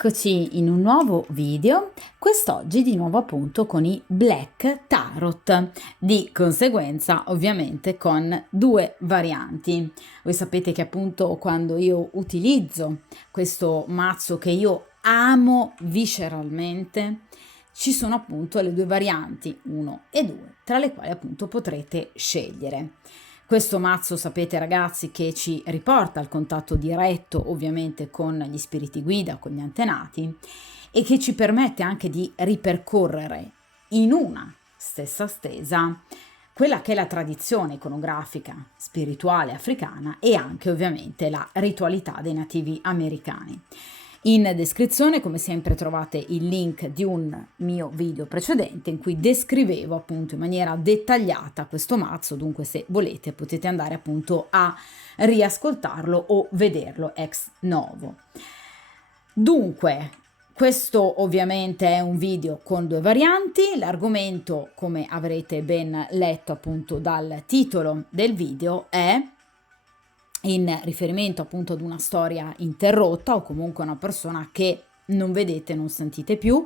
Eccoci in un nuovo video, quest'oggi di nuovo appunto con i Black Tarot, di conseguenza ovviamente con due varianti. Voi sapete che appunto quando io utilizzo questo mazzo che io amo visceralmente, ci sono appunto le due varianti 1 e 2, tra le quali appunto potrete scegliere. Questo mazzo sapete ragazzi che ci riporta al contatto diretto ovviamente con gli spiriti guida, con gli antenati, e che ci permette anche di ripercorrere in una stessa stesa quella che è la tradizione iconografica spirituale africana e anche ovviamente la ritualità dei nativi americani. In descrizione come sempre trovate il link di un mio video precedente in cui descrivevo appunto in maniera dettagliata questo mazzo, dunque se volete potete andare appunto a riascoltarlo o vederlo ex novo. Dunque questo ovviamente è un video con due varianti, l'argomento come avrete ben letto appunto dal titolo del video è in riferimento appunto ad una storia interrotta o comunque una persona che non vedete, non sentite più,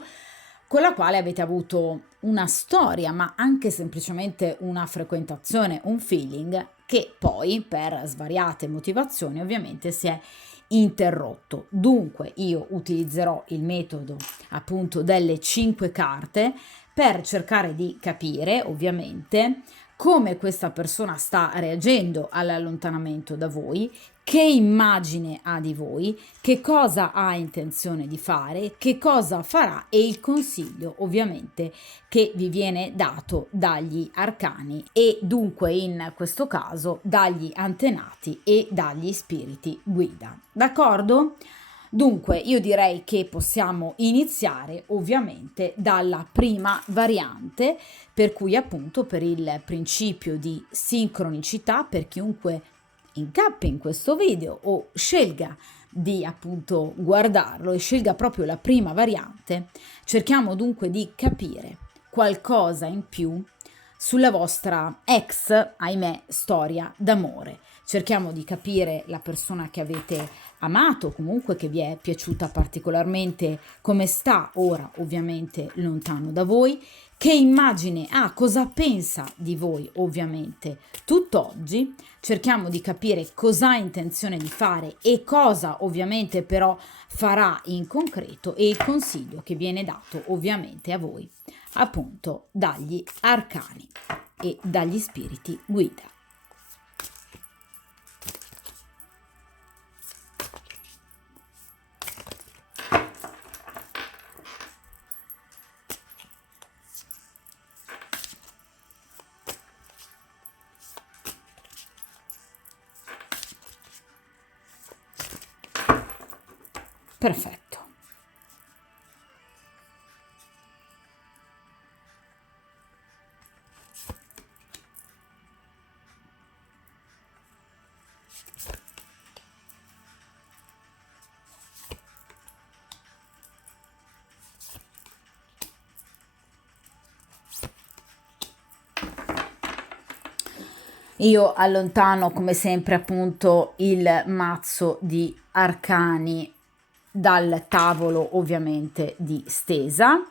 con la quale avete avuto una storia, ma anche semplicemente una frequentazione, un feeling che poi per svariate motivazioni ovviamente si è interrotto. Dunque io utilizzerò il metodo appunto delle 5 carte per cercare di capire ovviamente come questa persona sta reagendo all'allontanamento da voi, che immagine ha di voi, che cosa ha intenzione di fare, che cosa farà e il consiglio ovviamente che vi viene dato dagli arcani e dunque in questo caso dagli antenati e dagli spiriti guida. D'accordo? Dunque io direi che possiamo iniziare ovviamente dalla prima variante, per cui appunto per il principio di sincronicità, per chiunque incappi in questo video o scelga di appunto guardarlo e scelga proprio la prima variante, cerchiamo dunque di capire qualcosa in più sulla vostra ex, ahimè, storia d'amore. Cerchiamo di capire la persona che avete amato, comunque che vi è piaciuta particolarmente, come sta ora ovviamente lontano da voi, che immagine ha, cosa pensa di voi ovviamente tutt'oggi. Cerchiamo di capire cosa ha intenzione di fare e cosa ovviamente però farà in concreto e il consiglio che viene dato ovviamente a voi appunto dagli arcani e dagli spiriti guida. Perfetto. Io allontano come sempre appunto il mazzo di arcani dal tavolo ovviamente di stesa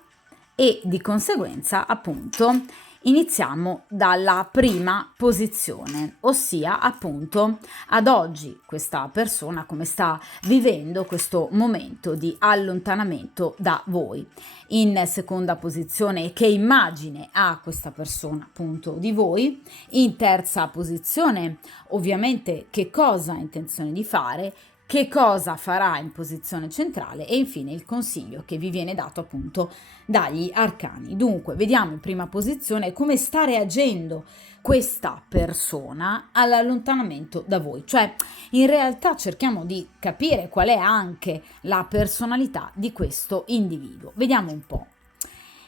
e di conseguenza appunto iniziamo dalla prima posizione, ossia appunto ad oggi questa persona come sta vivendo questo momento di allontanamento da voi. In seconda posizione, che immagine ha questa persona appunto di voi. In terza posizione, ovviamente che cosa ha intenzione di fare, che cosa farà in posizione centrale e infine il consiglio che vi viene dato appunto dagli arcani. Dunque vediamo in prima posizione come sta reagendo questa persona all'allontanamento da voi, cioè in realtà cerchiamo di capire qual è anche la personalità di questo individuo. Vediamo un po'.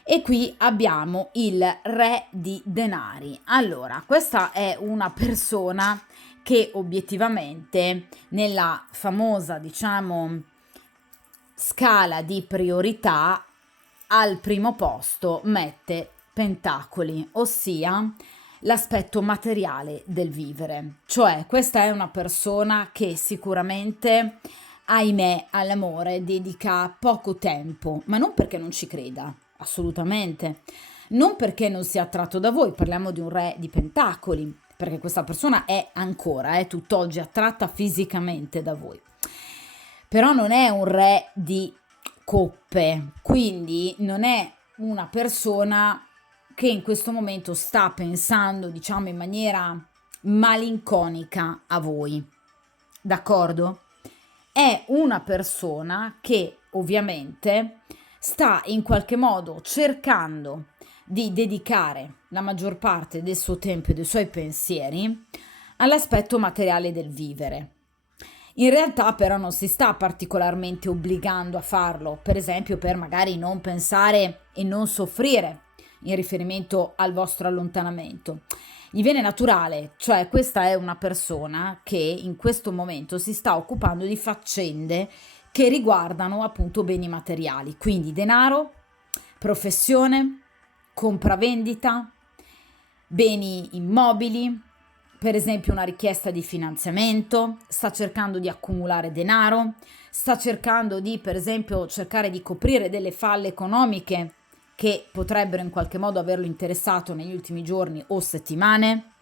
E qui abbiamo il re di denari. Allora, questa è una persona che obiettivamente nella famosa, diciamo, scala di priorità al primo posto mette pentacoli, ossia l'aspetto materiale del vivere. Cioè, questa è una persona che sicuramente ahimè, all'amore dedica poco tempo, ma non perché non ci creda, assolutamente. Non perché non sia attratto da voi, parliamo di un re di pentacoli, perché questa persona è ancora, tutt'oggi attratta fisicamente da voi. Però non è un re di coppe, quindi non è una persona che in questo momento sta pensando, diciamo, in maniera malinconica a voi. D'accordo? È una persona che ovviamente sta in qualche modo cercando di dedicare la maggior parte del suo tempo e dei suoi pensieri all'aspetto materiale del vivere. In realtà però non si sta particolarmente obbligando a farlo, per esempio per magari non pensare e non soffrire in riferimento al vostro allontanamento. Gli viene naturale, cioè questa è una persona che in questo momento si sta occupando di faccende che riguardano appunto beni materiali, quindi denaro, professione, compravendita, beni immobili, per esempio una richiesta di finanziamento, sta cercando di accumulare denaro, sta cercando di, per esempio, cercare di coprire delle falle economiche che potrebbero in qualche modo averlo interessato negli ultimi giorni o settimane.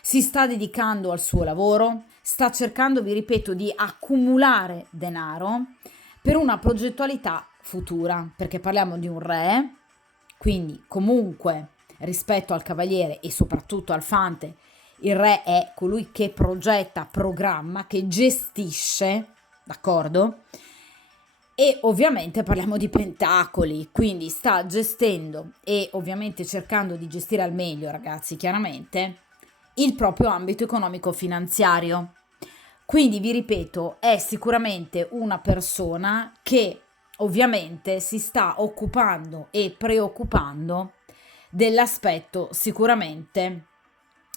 Si sta dedicando al suo lavoro, sta cercando, vi ripeto, di accumulare denaro per una progettualità futura, perché parliamo di un re, quindi comunque rispetto al cavaliere e soprattutto al fante, il re è colui che progetta, programma, che gestisce, d'accordo? E ovviamente parliamo di pentacoli, quindi sta gestendo e ovviamente cercando di gestire al meglio, ragazzi, chiaramente, il proprio ambito economico-finanziario. Quindi vi ripeto, è sicuramente una persona che ovviamente si sta occupando e preoccupando dell'aspetto sicuramente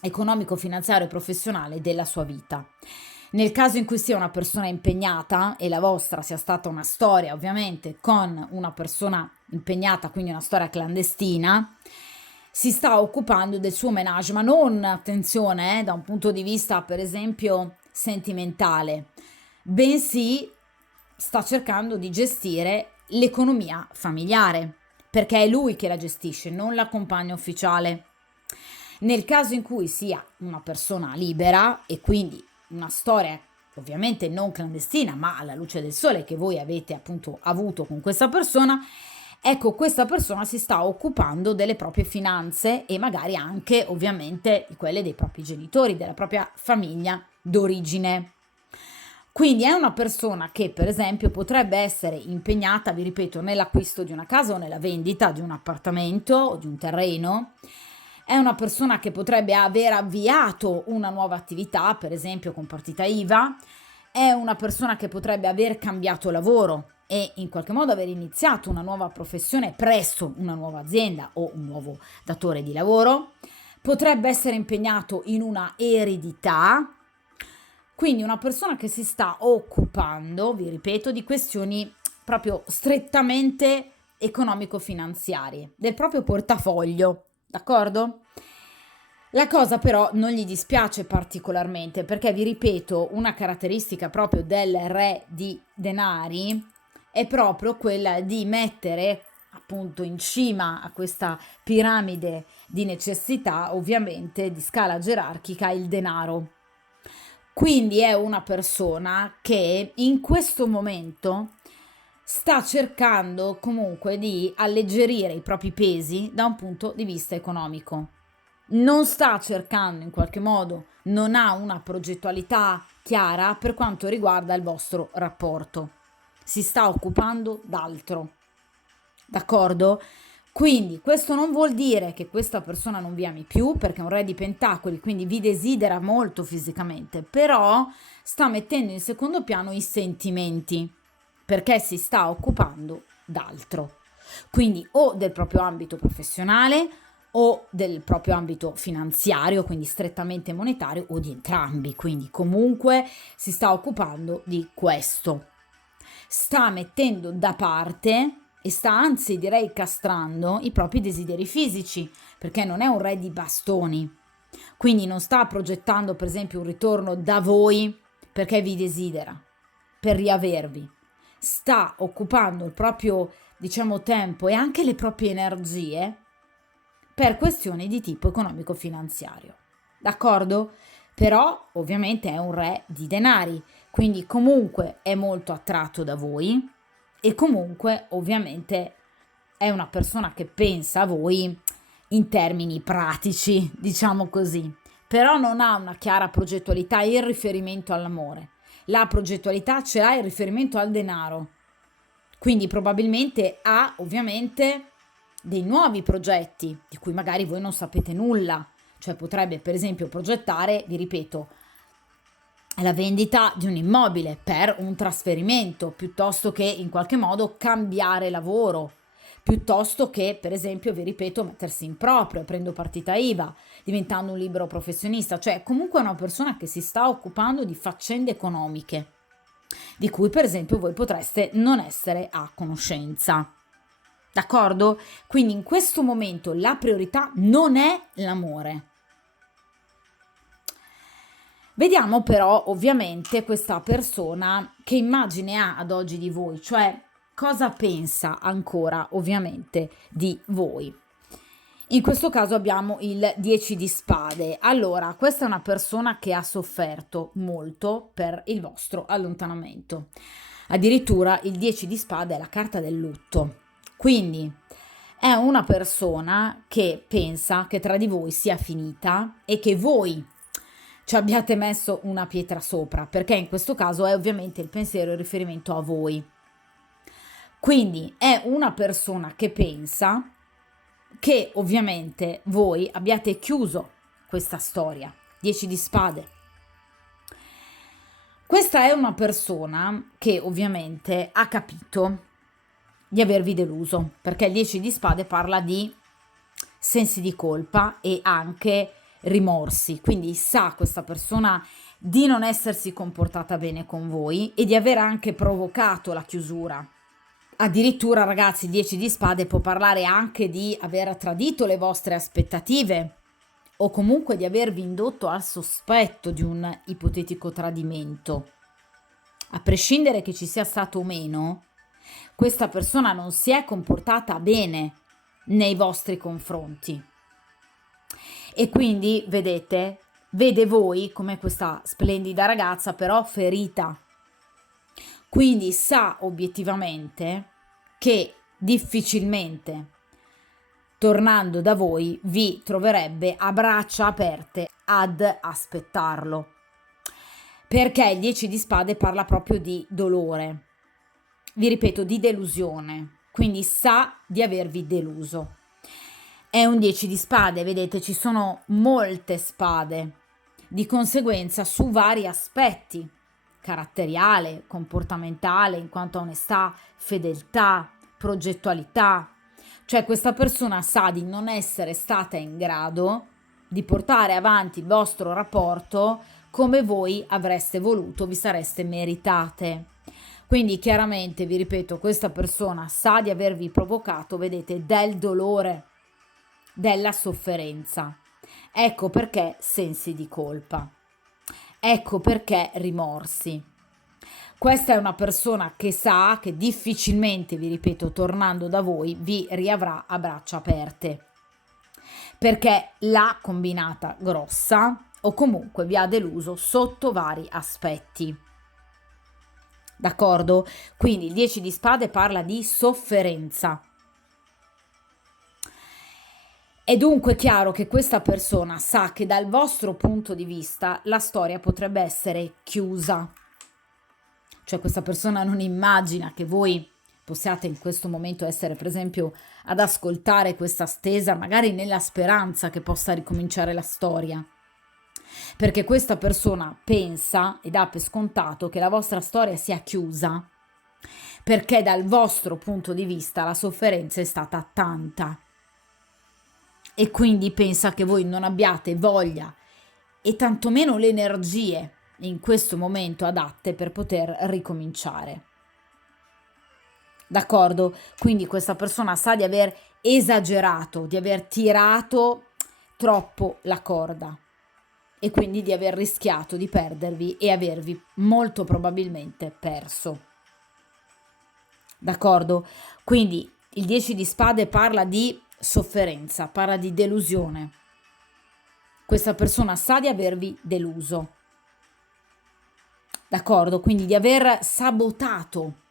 economico, finanziario e professionale della sua vita. Nel caso in cui sia una persona impegnata e la vostra sia stata una storia ovviamente con una persona impegnata, quindi una storia clandestina, si sta occupando del suo menage, ma non, attenzione, da un punto di vista per esempio sentimentale, bensì sta cercando di gestire l'economia familiare, perché è lui che la gestisce, non la compagna ufficiale. Nel caso in cui sia una persona libera e quindi una storia ovviamente non clandestina, ma alla luce del sole che voi avete appunto avuto con questa persona, ecco, questa persona si sta occupando delle proprie finanze e magari anche ovviamente di quelle dei propri genitori, della propria famiglia d'origine. Quindi è una persona che, per esempio, potrebbe essere impegnata, vi ripeto, nell'acquisto di una casa o nella vendita di un appartamento o di un terreno. È una persona che potrebbe aver avviato una nuova attività, per esempio con partita IVA. È una persona che potrebbe aver cambiato lavoro e in qualche modo aver iniziato una nuova professione presso una nuova azienda o un nuovo datore di lavoro. Potrebbe essere impegnato in una eredità. Quindi una persona che si sta occupando, vi ripeto, di questioni proprio strettamente economico-finanziarie, del proprio portafoglio, d'accordo? La cosa però non gli dispiace particolarmente perché, vi ripeto, una caratteristica proprio del re di denari è proprio quella di mettere appunto in cima a questa piramide di necessità, ovviamente di scala gerarchica, il denaro. Quindi è una persona che in questo momento sta cercando comunque di alleggerire i propri pesi da un punto di vista economico. Non sta cercando in qualche modo, non ha una progettualità chiara per quanto riguarda il vostro rapporto. Si sta occupando d'altro. D'accordo? Quindi questo non vuol dire che questa persona non vi ami più, perché è un re di pentacoli, quindi vi desidera molto fisicamente, però sta mettendo in secondo piano i sentimenti, perché si sta occupando d'altro. Quindi o del proprio ambito professionale o del proprio ambito finanziario, quindi strettamente monetario, o di entrambi, quindi comunque si sta occupando di questo. Sta mettendo da parte e sta anzi direi castrando i propri desideri fisici, perché non è un re di bastoni. Quindi non sta progettando per esempio un ritorno da voi perché vi desidera. per riavervi, sta occupando il proprio, diciamo, tempo e anche le proprie energie per questioni di tipo economico-finanziario. D'accordo? Però ovviamente è un re di denari, quindi comunque è molto attratto da voi e comunque ovviamente è una persona che pensa a voi in termini pratici, diciamo così, però non ha una chiara progettualità in riferimento all'amore. La progettualità ce l'ha in riferimento al denaro, quindi probabilmente ha ovviamente dei nuovi progetti di cui magari voi non sapete nulla, cioè potrebbe per esempio progettare, vi ripeto, la vendita di un immobile per un trasferimento, piuttosto che in qualche modo cambiare lavoro, piuttosto che per esempio, vi ripeto, mettersi in proprio, prendo partita IVA, diventando un libero professionista, cioè comunque è una persona che si sta occupando di faccende economiche, di cui per esempio voi potreste non essere a conoscenza. D'accordo? Quindi in questo momento la priorità non è l'amore. Vediamo però ovviamente questa persona che immagine ha ad oggi di voi, cioè cosa pensa ancora ovviamente di voi. In questo caso abbiamo il 10 di spade. Allora, questa è una persona che ha sofferto molto per il vostro allontanamento. Addirittura il 10 di spade è la carta del lutto. Quindi è una persona che pensa che tra di voi sia finita e che voi ci abbiate messo una pietra sopra, perché in questo caso è ovviamente il pensiero in riferimento a voi. Quindi è una persona che pensa che ovviamente voi abbiate chiuso questa storia. 10 di spade. Questa è una persona che ovviamente ha capito di avervi deluso, perché il 10 di spade parla di sensi di colpa e anche rimorsi, quindi sa questa persona di non essersi comportata bene con voi e di aver anche provocato la chiusura. Addirittura, ragazzi, 10 di spade può parlare anche di aver tradito le vostre aspettative o comunque di avervi indotto al sospetto di un ipotetico tradimento. A prescindere che ci sia stato o meno, questa persona non si è comportata bene nei vostri confronti. E quindi, vedete, vede voi come questa splendida ragazza però ferita. Quindi sa obiettivamente che difficilmente, tornando da voi, vi troverebbe a braccia aperte ad aspettarlo. Perché il 10 di spade parla proprio di dolore. Vi ripeto, di delusione. Quindi sa di avervi deluso. È un 10 di spade, vedete, ci sono molte spade. Di conseguenza, su vari aspetti, caratteriale, comportamentale, in quanto a onestà, fedeltà, progettualità. Cioè questa persona sa di non essere stata in grado di portare avanti il vostro rapporto come voi avreste voluto, vi sareste meritate. Quindi chiaramente, vi ripeto, questa persona sa di avervi provocato, vedete, del dolore, della sofferenza. Ecco perché sensi di colpa. Ecco perché rimorsi. Questa è una persona che sa che difficilmente, vi ripeto, tornando da voi, vi riavrà a braccia aperte. Perché l'ha combinata grossa o comunque vi ha deluso sotto vari aspetti. D'accordo? Quindi il 10 di spade parla di sofferenza. È dunque chiaro che questa persona sa che dal vostro punto di vista la storia potrebbe essere chiusa. Cioè questa persona non immagina che voi possiate in questo momento essere, per esempio, ad ascoltare questa stesa, magari nella speranza che possa ricominciare la storia. Perché questa persona pensa e dà per scontato che la vostra storia sia chiusa, perché dal vostro punto di vista la sofferenza è stata tanta. E quindi pensa che voi non abbiate voglia e tantomeno le energie in questo momento adatte per poter ricominciare. D'accordo? Quindi questa persona sa di aver esagerato, di aver tirato troppo la corda. e quindi di aver rischiato di perdervi e avervi molto probabilmente perso. D'accordo? Quindi il 10 di spade parla di sofferenza, parla di delusione. Questa persona sa di avervi deluso. D'accordo? Quindi di aver sabotato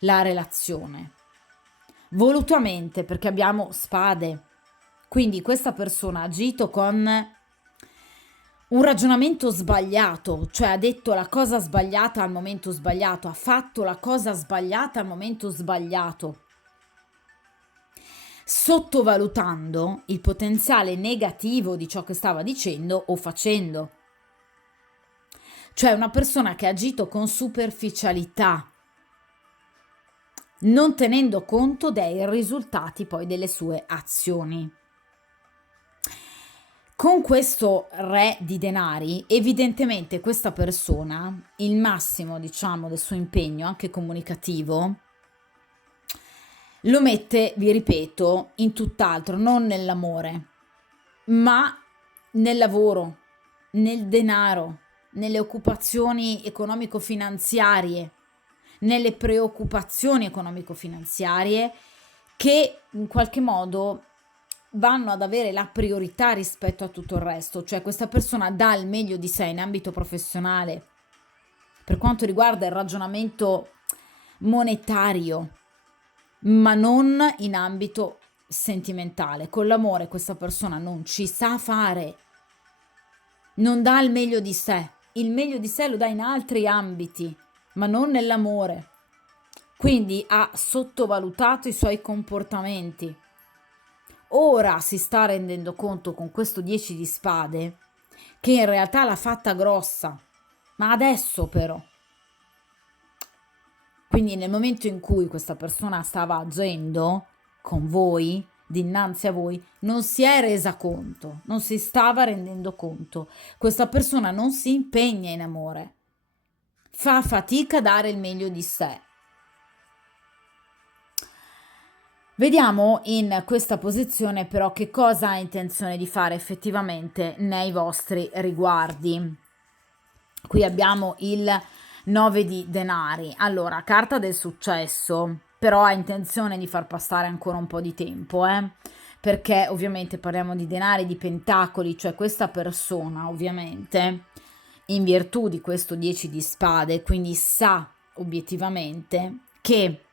la relazione. Volutamente, perché abbiamo spade. Quindi questa persona ha agito con un ragionamento sbagliato, cioè ha detto la cosa sbagliata al momento sbagliato, ha fatto la cosa sbagliata al momento sbagliato, sottovalutando il potenziale negativo di ciò che stava dicendo o facendo. Cioè una persona che ha agito con superficialità, non tenendo conto dei risultati poi delle sue azioni. Con questo re di denari, evidentemente questa persona, il massimo, diciamo, del suo impegno, anche comunicativo, lo mette, vi ripeto, in tutt'altro, non nell'amore, ma nel lavoro, nel denaro, nelle occupazioni economico-finanziarie, nelle preoccupazioni economico-finanziarie che in qualche modo vanno ad avere la priorità rispetto a tutto il resto, cioè questa persona dà il meglio di sé in ambito professionale per quanto riguarda il ragionamento monetario, ma non in ambito sentimentale. Con l'amore questa persona non ci sa fare, non dà il meglio di sé. Il meglio di sé lo dà in altri ambiti, ma non nell'amore. Quindi ha sottovalutato i suoi comportamenti. Ora si sta rendendo conto con questo 10 di spade che in realtà l'ha fatta grossa, ma adesso però. Quindi nel momento in cui questa persona stava agendo con voi, dinanzi a voi, non si è resa conto, non si stava rendendo conto. Questa persona non si impegna in amore, fa fatica a dare il meglio di sé. Vediamo in questa posizione però che cosa ha intenzione di fare effettivamente nei vostri riguardi. Qui abbiamo il 9 di denari. Allora, carta del successo, però ha intenzione di far passare ancora un po' di tempo, perché ovviamente parliamo di denari, di pentacoli, cioè questa persona ovviamente in virtù di questo 10 di spade, quindi sa obiettivamente che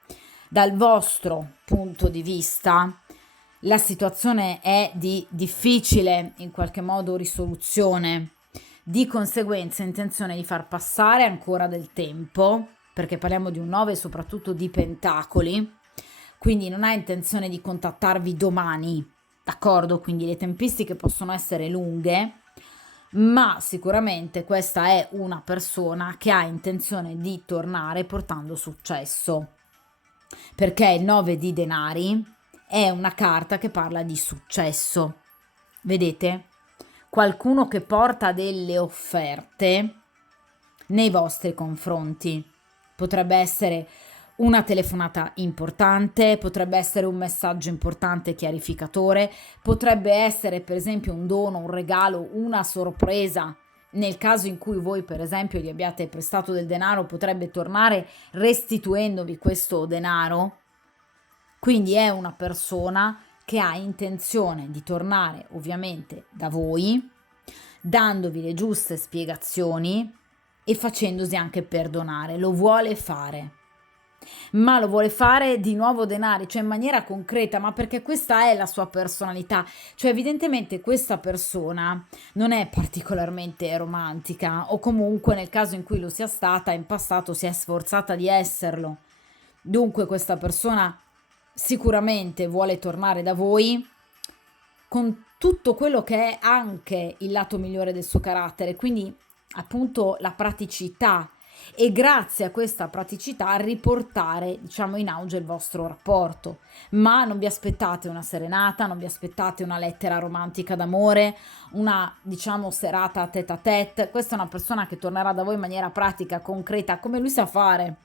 dal vostro punto di vista la situazione è di difficile in qualche modo risoluzione, di conseguenza ha intenzione di far passare ancora del tempo, perché parliamo di un 9 soprattutto di pentacoli, quindi non ha intenzione di contattarvi domani, d'accordo? Quindi le tempistiche possono essere lunghe, ma sicuramente questa è una persona che ha intenzione di tornare portando successo, perché il 9 di denari è una carta che parla di successo. Vedete? Qualcuno che porta delle offerte nei vostri confronti. Potrebbe essere una telefonata importante, potrebbe essere un messaggio importante chiarificatore, potrebbe essere per esempio un dono, un regalo, una sorpresa. Nel caso in cui voi per esempio gli abbiate prestato del denaro, potrebbe tornare restituendovi questo denaro. Quindi è una persona che ha intenzione di tornare ovviamente da voi, dandovi le giuste spiegazioni e facendosi anche perdonare. Lo vuole fare, ma lo vuole fare di nuovo denari, cioè in maniera concreta, ma perché questa è la sua personalità. Cioè evidentemente questa persona non è particolarmente romantica, o comunque nel caso in cui lo sia stata in passato si è sforzata di esserlo. Dunque questa persona sicuramente vuole tornare da voi con tutto quello che è anche il lato migliore del suo carattere, quindi appunto la praticità, e grazie a questa praticità riportare, diciamo, in auge il vostro rapporto. Ma non vi aspettate una serenata, non vi aspettate una lettera romantica d'amore, una, diciamo, serata tête à tête. Questa è una persona che tornerà da voi in maniera pratica, concreta, come lui sa fare,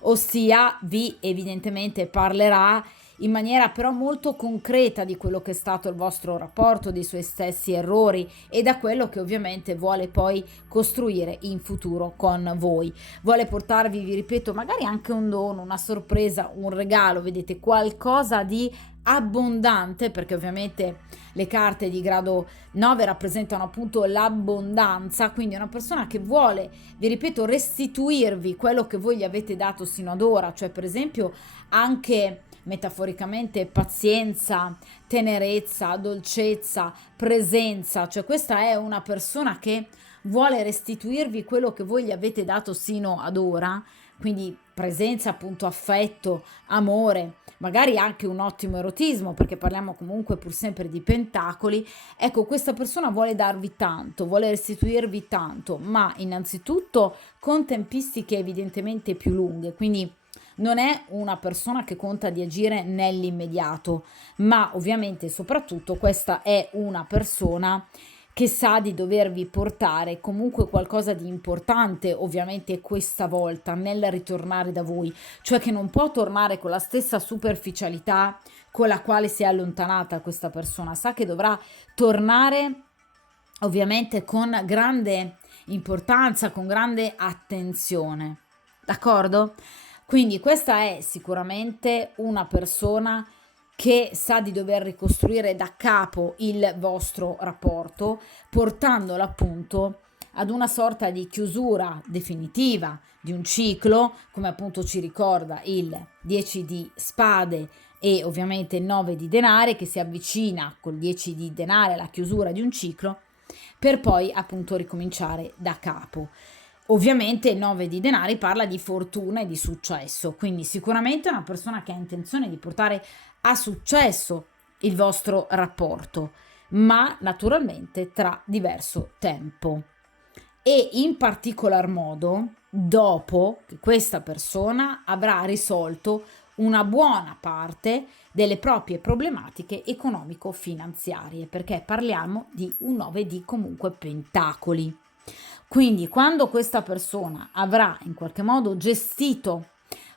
ossia vi evidentemente parlerà in maniera però molto concreta di quello che è stato il vostro rapporto, dei suoi stessi errori e da quello che ovviamente vuole poi costruire in futuro con voi. Vuole portarvi, vi ripeto, magari anche un dono, una sorpresa, un regalo, vedete, qualcosa di abbondante, perché ovviamente le carte di grado 9 rappresentano appunto l'abbondanza, quindi è una persona che vuole, vi ripeto, restituirvi quello che voi gli avete dato sino ad ora, cioè per esempio anche metaforicamente pazienza, tenerezza, dolcezza, presenza, cioè questa è una persona che vuole restituirvi quello che voi gli avete dato sino ad ora, quindi presenza, appunto, affetto, amore, magari anche un ottimo erotismo, perché parliamo comunque pur sempre di pentacoli. Ecco, questa persona vuole darvi tanto, vuole restituirvi tanto, ma innanzitutto con tempistiche evidentemente più lunghe, quindi non è una persona che conta di agire nell'immediato, ma ovviamente soprattutto questa è una persona che sa di dovervi portare comunque qualcosa di importante, ovviamente questa volta nel ritornare da voi, cioè che non può tornare con la stessa superficialità con la quale si è allontanata questa persona, sa che dovrà tornare ovviamente con grande importanza, con grande attenzione, d'accordo? Quindi questa è sicuramente una persona che sa di dover ricostruire da capo il vostro rapporto, portandolo appunto ad una sorta di chiusura definitiva di un ciclo, come appunto ci ricorda il 10 di spade e ovviamente il 9 di denari, che si avvicina col 10 di denari alla chiusura di un ciclo, per poi appunto ricominciare da capo. Ovviamente il 9 di denari parla di fortuna e di successo, quindi sicuramente è una persona che ha intenzione di portare a successo il vostro rapporto, ma naturalmente tra diverso tempo. E in particolar modo dopo che questa persona avrà risolto una buona parte delle proprie problematiche economico-finanziarie, perché parliamo di un 9 di comunque pentacoli. Quindi quando questa persona avrà in qualche modo gestito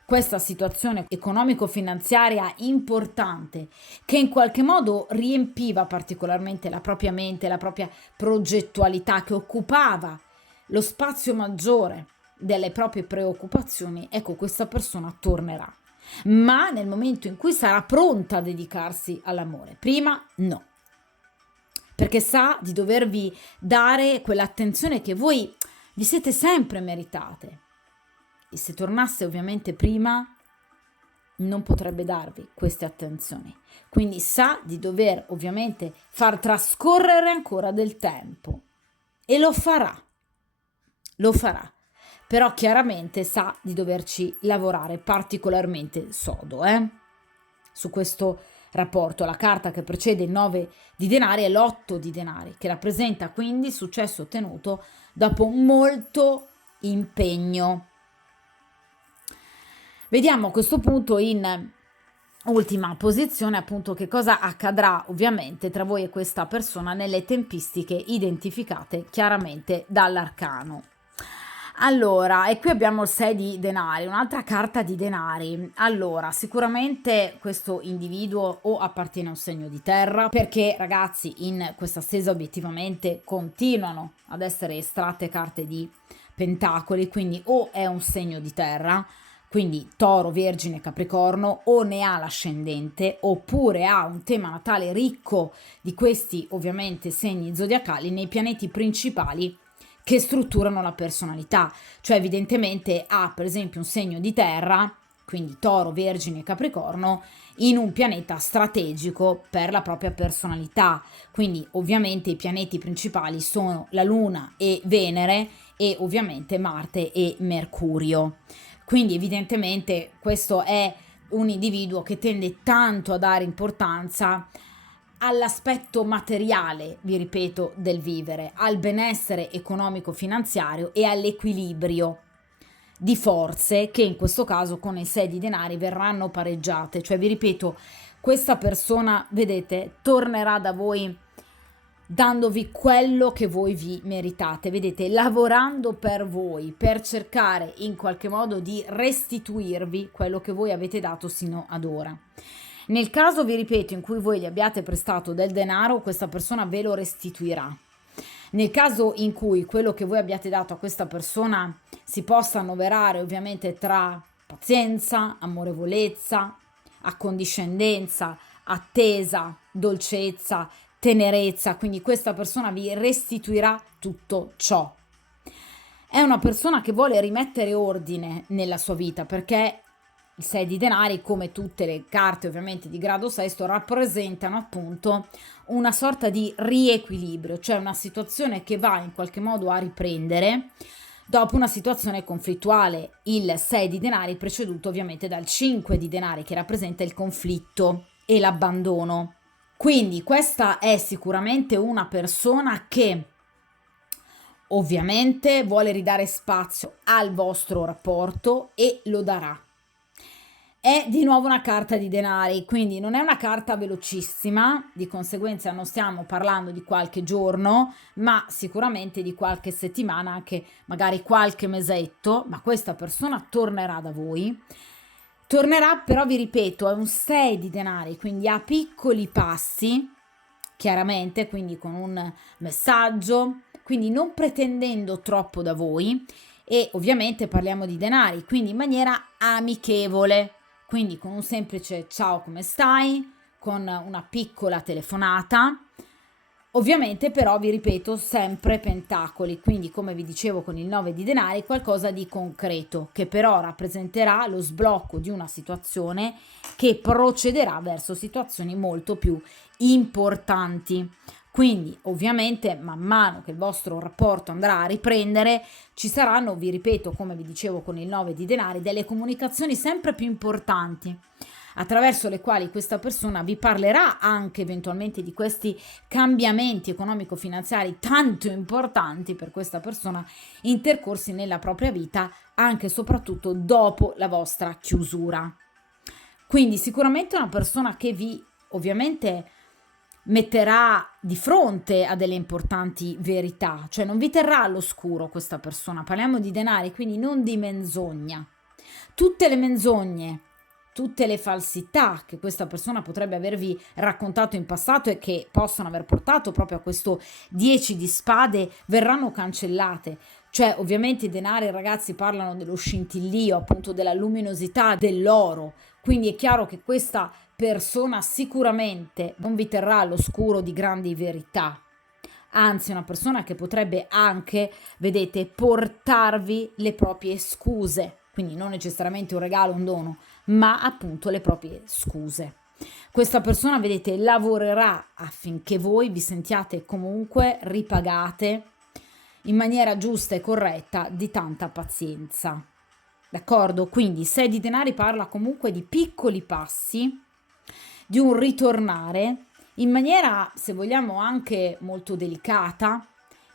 questa situazione economico-finanziaria importante che in qualche modo riempiva particolarmente la propria mente, la propria progettualità, che occupava lo spazio maggiore delle proprie preoccupazioni, ecco, questa persona tornerà. Ma nel momento in cui sarà pronta a dedicarsi all'amore, prima no, perché sa di dovervi dare quell'attenzione che voi vi siete sempre meritate. E se tornasse ovviamente prima, non potrebbe darvi queste attenzioni. Quindi sa di dover ovviamente far trascorrere ancora del tempo. E lo farà. Lo farà. Però chiaramente sa di doverci lavorare particolarmente sodo, su questo rapporto. La carta che precede il 9 di denari è l'8 di denari, che rappresenta quindi successo ottenuto dopo molto impegno. Vediamo a questo punto in ultima posizione appunto che cosa accadrà ovviamente tra voi e questa persona nelle tempistiche identificate chiaramente dall'arcano. Allora, e qui abbiamo il 6 di denari, un'altra carta di denari. Allora, sicuramente questo individuo o appartiene a un segno di terra, perché ragazzi in questa stesa obiettivamente continuano ad essere estratte carte di pentacoli, quindi o è un segno di terra, quindi Toro, Vergine, Capricorno, o ne ha l'ascendente, oppure ha un tema natale ricco di questi ovviamente segni zodiacali nei pianeti principali che strutturano la personalità, cioè evidentemente ha per esempio un segno di terra, quindi Toro, Vergine e Capricorno, in un pianeta strategico per la propria personalità, quindi ovviamente i pianeti principali sono la Luna e Venere e ovviamente Marte e Mercurio, quindi evidentemente questo è un individuo che tende tanto a dare importanza all'aspetto materiale, vi ripeto, del vivere, al benessere economico-finanziario e all'equilibrio di forze che in questo caso con i 6 di denari verranno pareggiate. Cioè, vi ripeto, questa persona, vedete, tornerà da voi dandovi quello che voi vi meritate, vedete, lavorando per voi, per cercare in qualche modo di restituirvi quello che voi avete dato sino ad ora. Nel caso, vi ripeto, in cui voi gli abbiate prestato del denaro, questa persona ve lo restituirà. Nel caso in cui quello che voi abbiate dato a questa persona si possa annoverare ovviamente tra pazienza, amorevolezza, accondiscendenza, attesa, dolcezza, tenerezza, quindi questa persona vi restituirà tutto ciò. È una persona che vuole rimettere ordine nella sua vita, perché il 6 di denari, come tutte le carte ovviamente di grado sesto, rappresentano appunto una sorta di riequilibrio, cioè una situazione che va in qualche modo a riprendere dopo una situazione conflittuale. Il 6 di denari preceduto ovviamente dal 5 di denari, che rappresenta il conflitto e l'abbandono. Quindi questa è sicuramente una persona che ovviamente vuole ridare spazio al vostro rapporto e lo darà. È di nuovo una carta di denari, quindi non è una carta velocissima, di conseguenza non stiamo parlando di qualche giorno, ma sicuramente di qualche settimana, anche magari qualche mesetto, ma questa persona tornerà da voi. Tornerà, però vi ripeto, è un 6 di denari, quindi a piccoli passi, chiaramente, quindi con un messaggio, quindi non pretendendo troppo da voi, e ovviamente parliamo di denari, quindi in maniera amichevole, quindi con un semplice ciao, come stai, con una piccola telefonata. Ovviamente però vi ripeto sempre pentacoli, quindi come vi dicevo con il 9 di denari, qualcosa di concreto che però rappresenterà lo sblocco di una situazione che procederà verso situazioni molto più importanti. Quindi ovviamente man mano che il vostro rapporto andrà a riprendere, ci saranno, vi ripeto, come vi dicevo con il 9 di denari, delle comunicazioni sempre più importanti, attraverso le quali questa persona vi parlerà anche eventualmente di questi cambiamenti economico-finanziari tanto importanti per questa persona, intercorsi nella propria vita, anche e soprattutto dopo la vostra chiusura. Quindi sicuramente una persona che vi ovviamente metterà di fronte a delle importanti verità, cioè non vi terrà all'oscuro questa persona. Parliamo di denari, quindi non di menzogna. Tutte le menzogne, tutte le falsità che questa persona potrebbe avervi raccontato in passato e che possono aver portato proprio a questo 10 di spade verranno cancellate. Cioè, ovviamente i denari, ragazzi, parlano dello scintillio, appunto della luminosità dell'oro. Quindi è chiaro che questa persona sicuramente non vi terrà all'oscuro di grandi verità. Anzi, è una persona che potrebbe anche, vedete, portarvi le proprie scuse. Quindi non necessariamente un regalo, un dono, ma appunto le proprie scuse. Questa persona, vedete, lavorerà affinché voi vi sentiate comunque ripagate in maniera giusta e corretta di tanta pazienza. D'accordo? Quindi 6 di denari parla comunque di piccoli passi, di un ritornare in maniera, se vogliamo, anche molto delicata,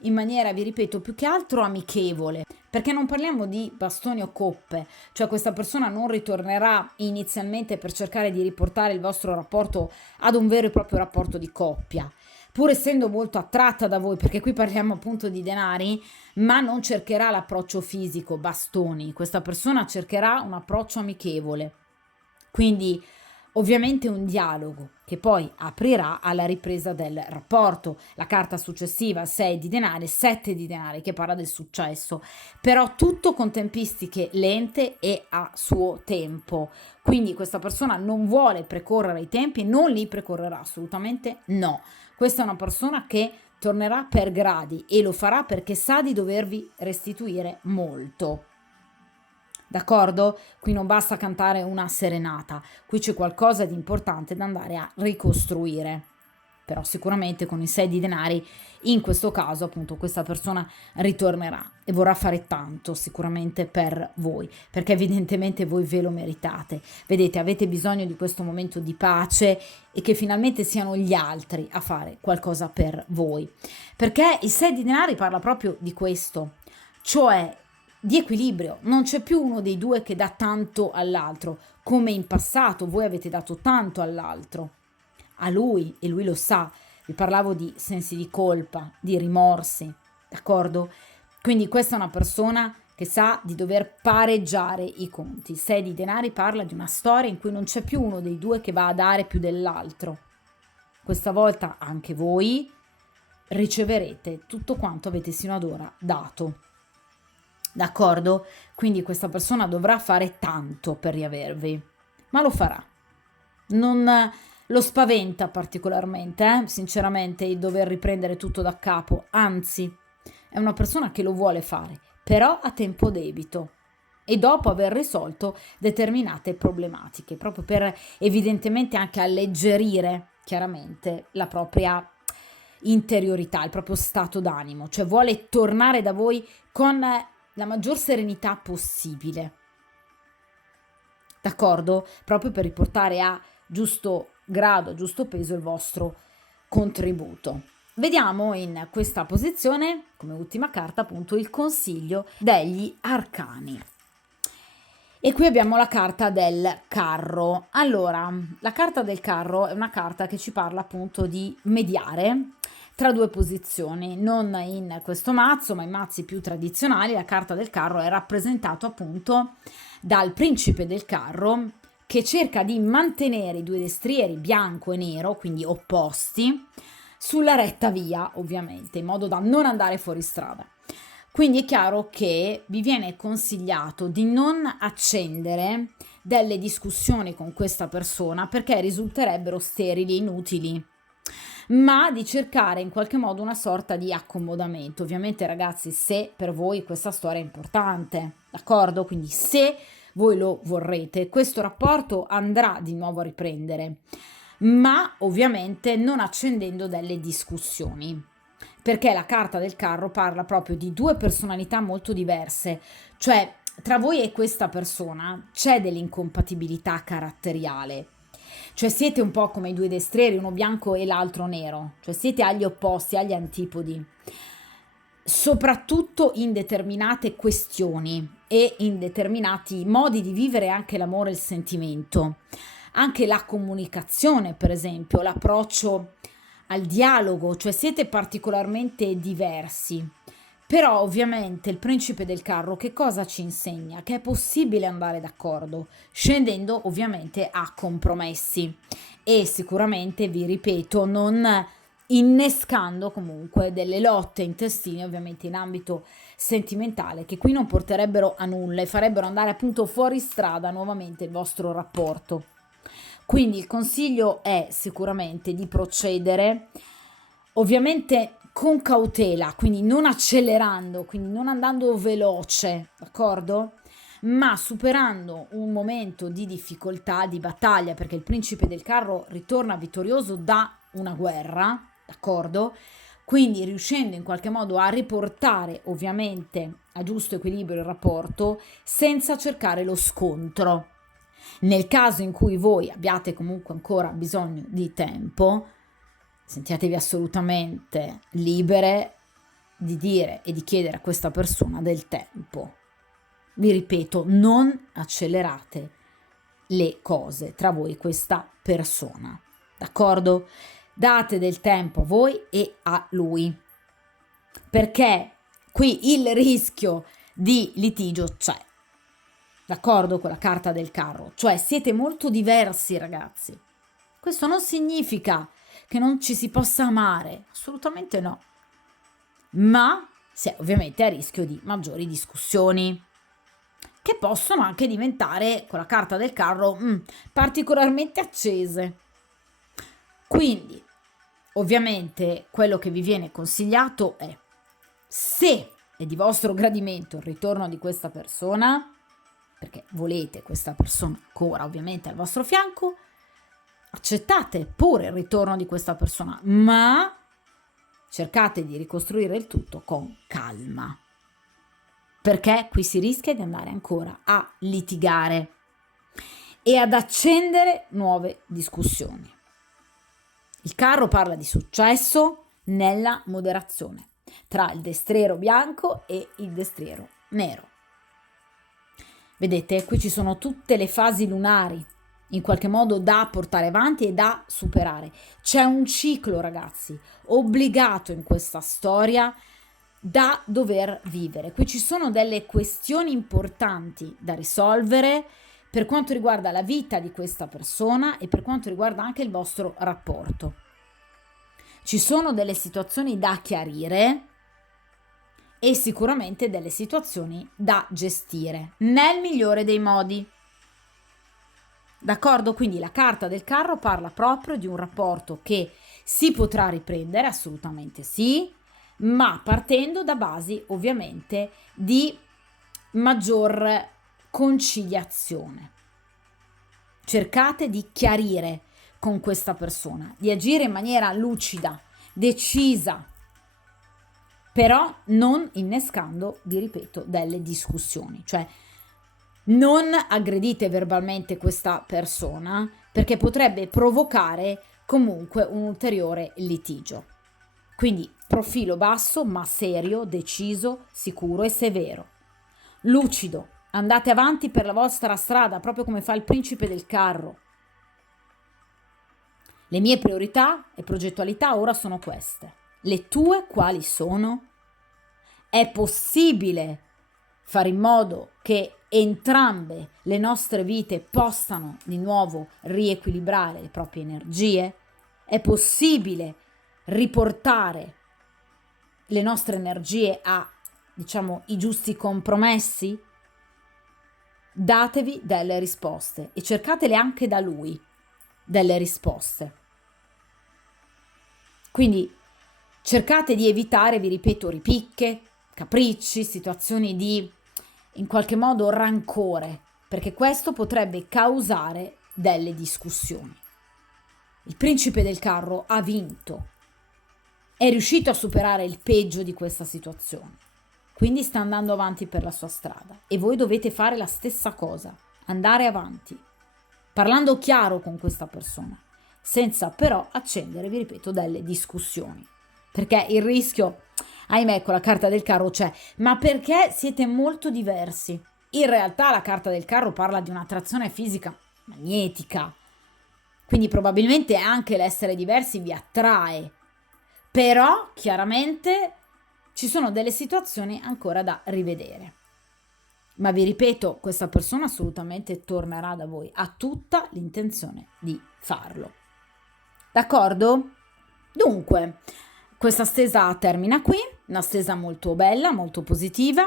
in maniera, vi ripeto, più che altro amichevole, perché non parliamo di bastoni o coppe, cioè questa persona non ritornerà inizialmente per cercare di riportare il vostro rapporto ad un vero e proprio rapporto di coppia, pur essendo molto attratta da voi, perché qui parliamo appunto di denari, ma non cercherà l'approccio fisico, bastoni. Questa persona cercherà un approccio amichevole. Quindi ovviamente un dialogo che poi aprirà alla ripresa del rapporto. La carta successiva, 6 di denari, 7 di denari, che parla del successo, però tutto con tempistiche lente e a suo tempo. Quindi questa persona non vuole precorrere i tempi, non li precorrerà, assolutamente no. Questa è una persona che tornerà per gradi e lo farà perché sa di dovervi restituire molto. D'accordo? Qui non basta cantare una serenata, qui c'è qualcosa di importante da andare a ricostruire. Però sicuramente con i 6 di denari, in questo caso appunto questa persona ritornerà e vorrà fare tanto sicuramente per voi, perché evidentemente voi ve lo meritate. Vedete, avete bisogno di questo momento di pace e che finalmente siano gli altri a fare qualcosa per voi. Perché il 6 di denari parla proprio di questo, cioè di equilibrio. Non c'è più uno dei due che dà tanto all'altro, come in passato voi avete dato tanto all'altro, a lui, e lui lo sa. Vi parlavo di sensi di colpa, di rimorsi, d'accordo? Quindi questa è una persona che sa di dover pareggiare i conti. Il 6 di denari parla di una storia in cui non c'è più uno dei due che va a dare più dell'altro. Questa volta anche voi riceverete tutto quanto avete sino ad ora dato. D'accordo? Quindi questa persona dovrà fare tanto per riavervi, ma lo farà. Non lo spaventa particolarmente, sinceramente, il dover riprendere tutto da capo, anzi, è una persona che lo vuole fare, però a tempo debito e dopo aver risolto determinate problematiche, proprio per evidentemente anche alleggerire chiaramente la propria interiorità, il proprio stato d'animo, cioè vuole tornare da voi con la maggior serenità possibile. D'accordo? Proprio per riportare a giusto grado, a giusto peso il vostro contributo. Vediamo in questa posizione, come ultima carta, appunto il consiglio degli arcani. E qui abbiamo la carta del carro. Allora, la carta del carro è una carta che ci parla appunto di mediare tra due posizioni, non in questo mazzo, ma in mazzi più tradizionali. La carta del carro è rappresentata appunto dal principe del carro che cerca di mantenere i due destrieri bianco e nero, quindi opposti, sulla retta via, ovviamente, in modo da non andare fuori strada. Quindi è chiaro che vi viene consigliato di non accendere delle discussioni con questa persona perché risulterebbero sterili e inutili, ma di cercare in qualche modo una sorta di accomodamento. Ovviamente, ragazzi, se per voi questa storia è importante, d'accordo? Quindi se voi lo vorrete, questo rapporto andrà di nuovo a riprendere, ma ovviamente non accendendo delle discussioni, perché la carta del carro parla proprio di due personalità molto diverse, cioè tra voi e questa persona c'è dell'incompatibilità caratteriale, cioè siete un po' come i due destrieri, uno bianco e l'altro nero, cioè siete agli opposti, agli antipodi, soprattutto in determinate questioni e in determinati modi di vivere anche l'amore e il sentimento, anche la comunicazione, per esempio, l'approccio al dialogo, cioè siete particolarmente diversi. Però ovviamente il principe del carro che cosa ci insegna? Che è possibile andare d'accordo, scendendo ovviamente a compromessi e sicuramente, vi ripeto, non innescando comunque delle lotte intestine, ovviamente in ambito sentimentale, che qui non porterebbero a nulla e farebbero andare appunto fuori strada nuovamente il vostro rapporto. Quindi il consiglio è sicuramente di procedere ovviamente con cautela, quindi non accelerando, quindi non andando veloce, d'accordo? Ma superando un momento di difficoltà, di battaglia, perché il principe del carro ritorna vittorioso da una guerra, d'accordo? Quindi riuscendo in qualche modo a riportare ovviamente a giusto equilibrio il rapporto senza cercare lo scontro. Nel caso in cui voi abbiate comunque ancora bisogno di tempo, sentitevi assolutamente libere di dire e di chiedere a questa persona del tempo. Vi ripeto, non accelerate le cose tra voi e questa persona, d'accordo? Date del tempo a voi e a lui, perché qui il rischio di litigio c'è, d'accordo, con la carta del carro, cioè siete molto diversi, ragazzi. Questo non significa che non ci si possa amare, assolutamente no, ma si è ovviamente a rischio di maggiori discussioni che possono anche diventare, con la carta del carro, particolarmente accese. Quindi ovviamente quello che vi viene consigliato è, se è di vostro gradimento il ritorno di questa persona, perché volete questa persona ancora ovviamente al vostro fianco, accettate pure il ritorno di questa persona, ma cercate di ricostruire il tutto con calma, perché qui si rischia di andare ancora a litigare e ad accendere nuove discussioni. Il carro parla di successo nella moderazione tra il destriero bianco e il destriero nero. Vedete, qui ci sono tutte le fasi lunari in qualche modo da portare avanti e da superare. C'è un ciclo, ragazzi, obbligato in questa storia da dover vivere. Qui ci sono delle questioni importanti da risolvere per quanto riguarda la vita di questa persona e per quanto riguarda anche il vostro rapporto. Ci sono delle situazioni da chiarire e sicuramente delle situazioni da gestire nel migliore dei modi. D'accordo? Quindi la carta del carro parla proprio di un rapporto che si potrà riprendere, assolutamente sì, ma partendo da basi ovviamente di maggior conciliazione. Cercate di chiarire con questa persona, di agire in maniera lucida, decisa, però non innescando, vi ripeto, delle discussioni. Cioè non aggredite verbalmente questa persona perché potrebbe provocare comunque un ulteriore litigio. Quindi profilo basso ma serio, deciso, sicuro e severo. Lucido, andate avanti per la vostra strada proprio come fa il principe del carro. Le mie priorità e progettualità ora sono queste. Le tue quali sono? È possibile fare in modo che entrambe le nostre vite possano di nuovo riequilibrare le proprie energie? È possibile riportare le nostre energie a, diciamo, i giusti compromessi? Datevi delle risposte e cercatele anche da lui, delle risposte. Quindi cercate di evitare, vi ripeto, ripicche, capricci, situazioni di in qualche modo rancore, perché questo potrebbe causare delle discussioni. Il principe del carro ha vinto, è riuscito a superare il peggio di questa situazione, quindi sta andando avanti per la sua strada e voi dovete fare la stessa cosa, andare avanti, parlando chiaro con questa persona, senza però accendere, vi ripeto, delle discussioni, perché il rischio, ahimè, con la carta del carro c'è, ma perché siete molto diversi. In realtà la carta del carro parla di un'attrazione fisica magnetica, quindi probabilmente anche l'essere diversi vi attrae, però chiaramente ci sono delle situazioni ancora da rivedere. Ma vi ripeto, questa persona assolutamente tornerà da voi, ha tutta l'intenzione di farlo. D'accordo? Dunque, questa stesa termina qui, una stesa molto bella, molto positiva.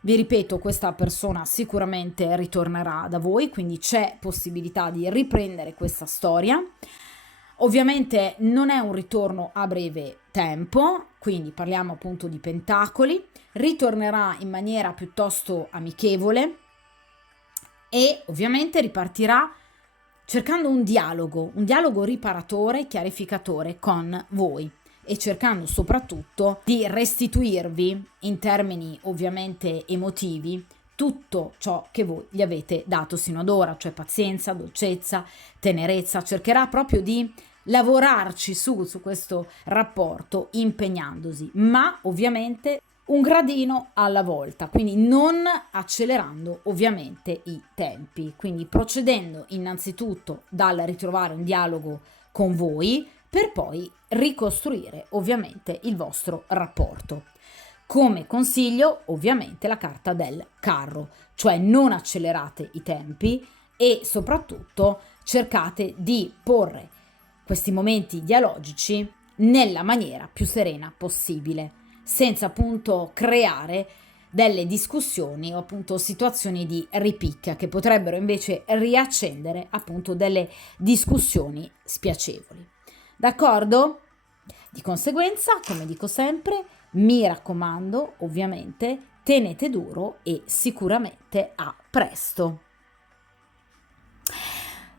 Vi ripeto, questa persona sicuramente ritornerà da voi, quindi c'è possibilità di riprendere questa storia. Ovviamente non è un ritorno a breve tempo, quindi parliamo appunto di pentacoli. Ritornerà in maniera piuttosto amichevole e ovviamente ripartirà cercando un dialogo riparatore, chiarificatore con voi e cercando soprattutto di restituirvi in termini ovviamente emotivi tutto ciò che voi gli avete dato sino ad ora, cioè pazienza, dolcezza, tenerezza. Cercherà proprio di lavorarci su questo rapporto impegnandosi, ma ovviamente un gradino alla volta, quindi non accelerando ovviamente i tempi, quindi procedendo innanzitutto dal ritrovare un dialogo con voi per poi ricostruire ovviamente il vostro rapporto. Come consiglio ovviamente la carta del carro, cioè non accelerate i tempi e soprattutto cercate di porre questi momenti dialogici nella maniera più serena possibile, senza appunto creare delle discussioni o appunto situazioni di ripicca che potrebbero invece riaccendere appunto delle discussioni spiacevoli. D'accordo? Di conseguenza, come dico sempre, mi raccomando, ovviamente, tenete duro e sicuramente a presto.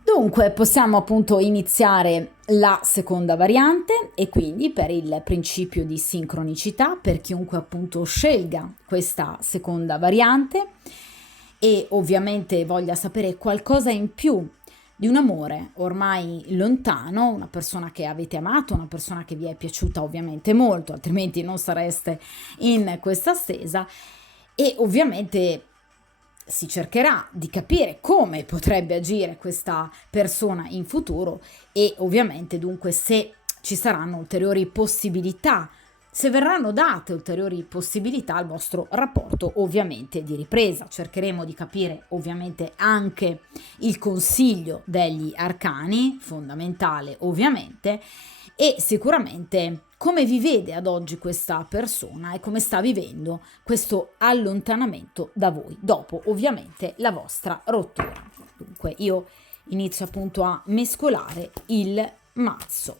Dunque, possiamo appunto iniziare la seconda variante e quindi per il principio di sincronicità, per chiunque appunto scelga questa seconda variante e ovviamente voglia sapere qualcosa in più di un amore ormai lontano, una persona che avete amato, una persona che vi è piaciuta ovviamente molto, altrimenti non sareste in questa stesa e ovviamente si cercherà di capire come potrebbe agire questa persona in futuro e ovviamente dunque se ci saranno ulteriori possibilità se verranno date ulteriori possibilità al vostro rapporto ovviamente di ripresa. Cercheremo di capire ovviamente anche il consiglio degli arcani, fondamentale ovviamente, e sicuramente come vi vede ad oggi questa persona e come sta vivendo questo allontanamento da voi, dopo ovviamente la vostra rottura. Dunque io inizio appunto a mescolare il mazzo.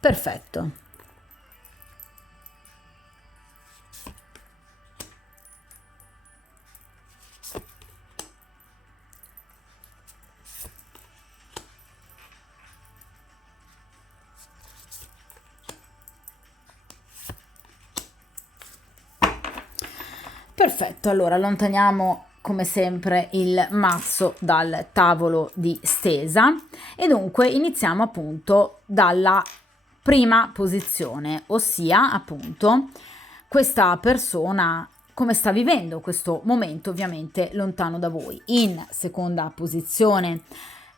Perfetto. Perfetto, allora allontaniamo come sempre il mazzo dal tavolo di stesa e dunque iniziamo appunto dalla prima posizione, ossia appunto questa persona come sta vivendo questo momento ovviamente lontano da voi. In seconda posizione,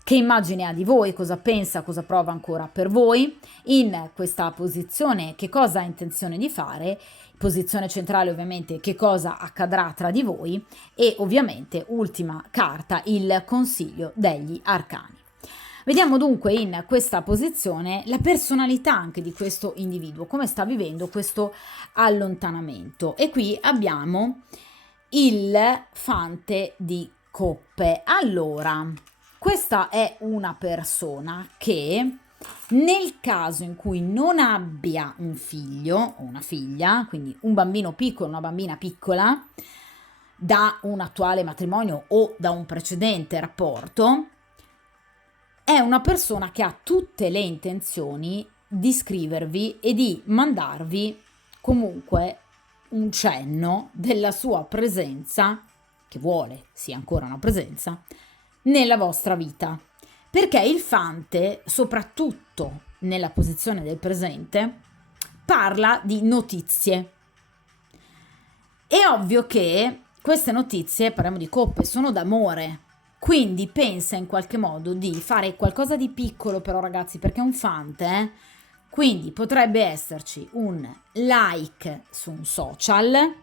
che immagine ha di voi, cosa pensa, cosa prova ancora per voi. In questa posizione che cosa ha intenzione di fare, posizione centrale ovviamente che cosa accadrà tra di voi e ovviamente ultima carta il consiglio degli arcani. Vediamo dunque in questa posizione la personalità anche di questo individuo, come sta vivendo questo allontanamento. E qui abbiamo il fante di coppe. Allora, questa è una persona che nel caso in cui non abbia un figlio o una figlia, quindi un bambino piccolo, una bambina piccola, da un attuale matrimonio o da un precedente rapporto, è una persona che ha tutte le intenzioni di scrivervi e di mandarvi comunque un cenno della sua presenza, che vuole sia ancora una presenza, nella vostra vita. Perché il fante, soprattutto nella posizione del presente, parla di notizie. È ovvio che queste notizie, parliamo di coppe, sono d'amore. Quindi pensa in qualche modo di fare qualcosa di piccolo però ragazzi, perché è un fante, quindi potrebbe esserci un like su un social,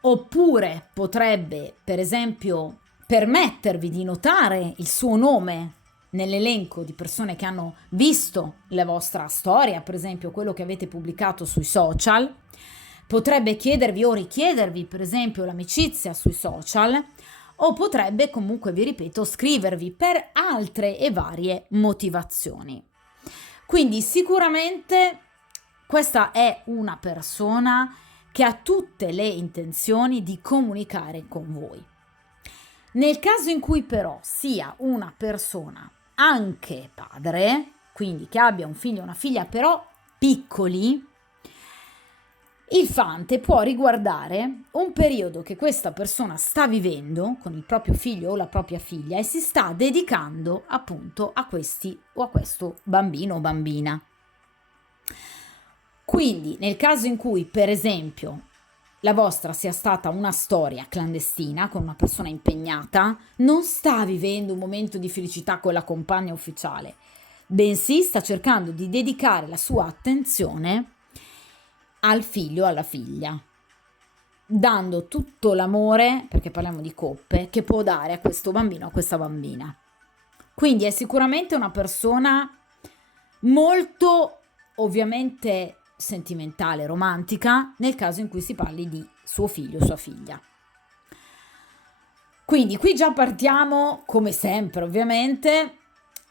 oppure potrebbe per esempio permettervi di notare il suo nome nell'elenco di persone che hanno visto la vostra storia, per esempio quello che avete pubblicato sui social, potrebbe chiedervi o richiedervi per esempio l'amicizia sui social, o potrebbe comunque, vi ripeto, scrivervi per altre e varie motivazioni. Quindi sicuramente questa è una persona che ha tutte le intenzioni di comunicare con voi. Nel caso in cui però sia una persona anche padre, quindi che abbia un figlio o una figlia però piccoli, il fante può riguardare un periodo che questa persona sta vivendo con il proprio figlio o la propria figlia e si sta dedicando appunto a questi o a questo bambino o bambina. Quindi nel caso in cui per esempio la vostra sia stata una storia clandestina con una persona impegnata, non sta vivendo un momento di felicità con la compagna ufficiale, bensì sta cercando di dedicare la sua attenzione al figlio o alla figlia, dando tutto l'amore, perché parliamo di coppe, che può dare a questo bambino o a questa bambina. Quindi è sicuramente una persona molto ovviamente sentimentale, romantica, nel caso in cui si parli di suo figlio o sua figlia. Quindi qui già partiamo, come sempre ovviamente,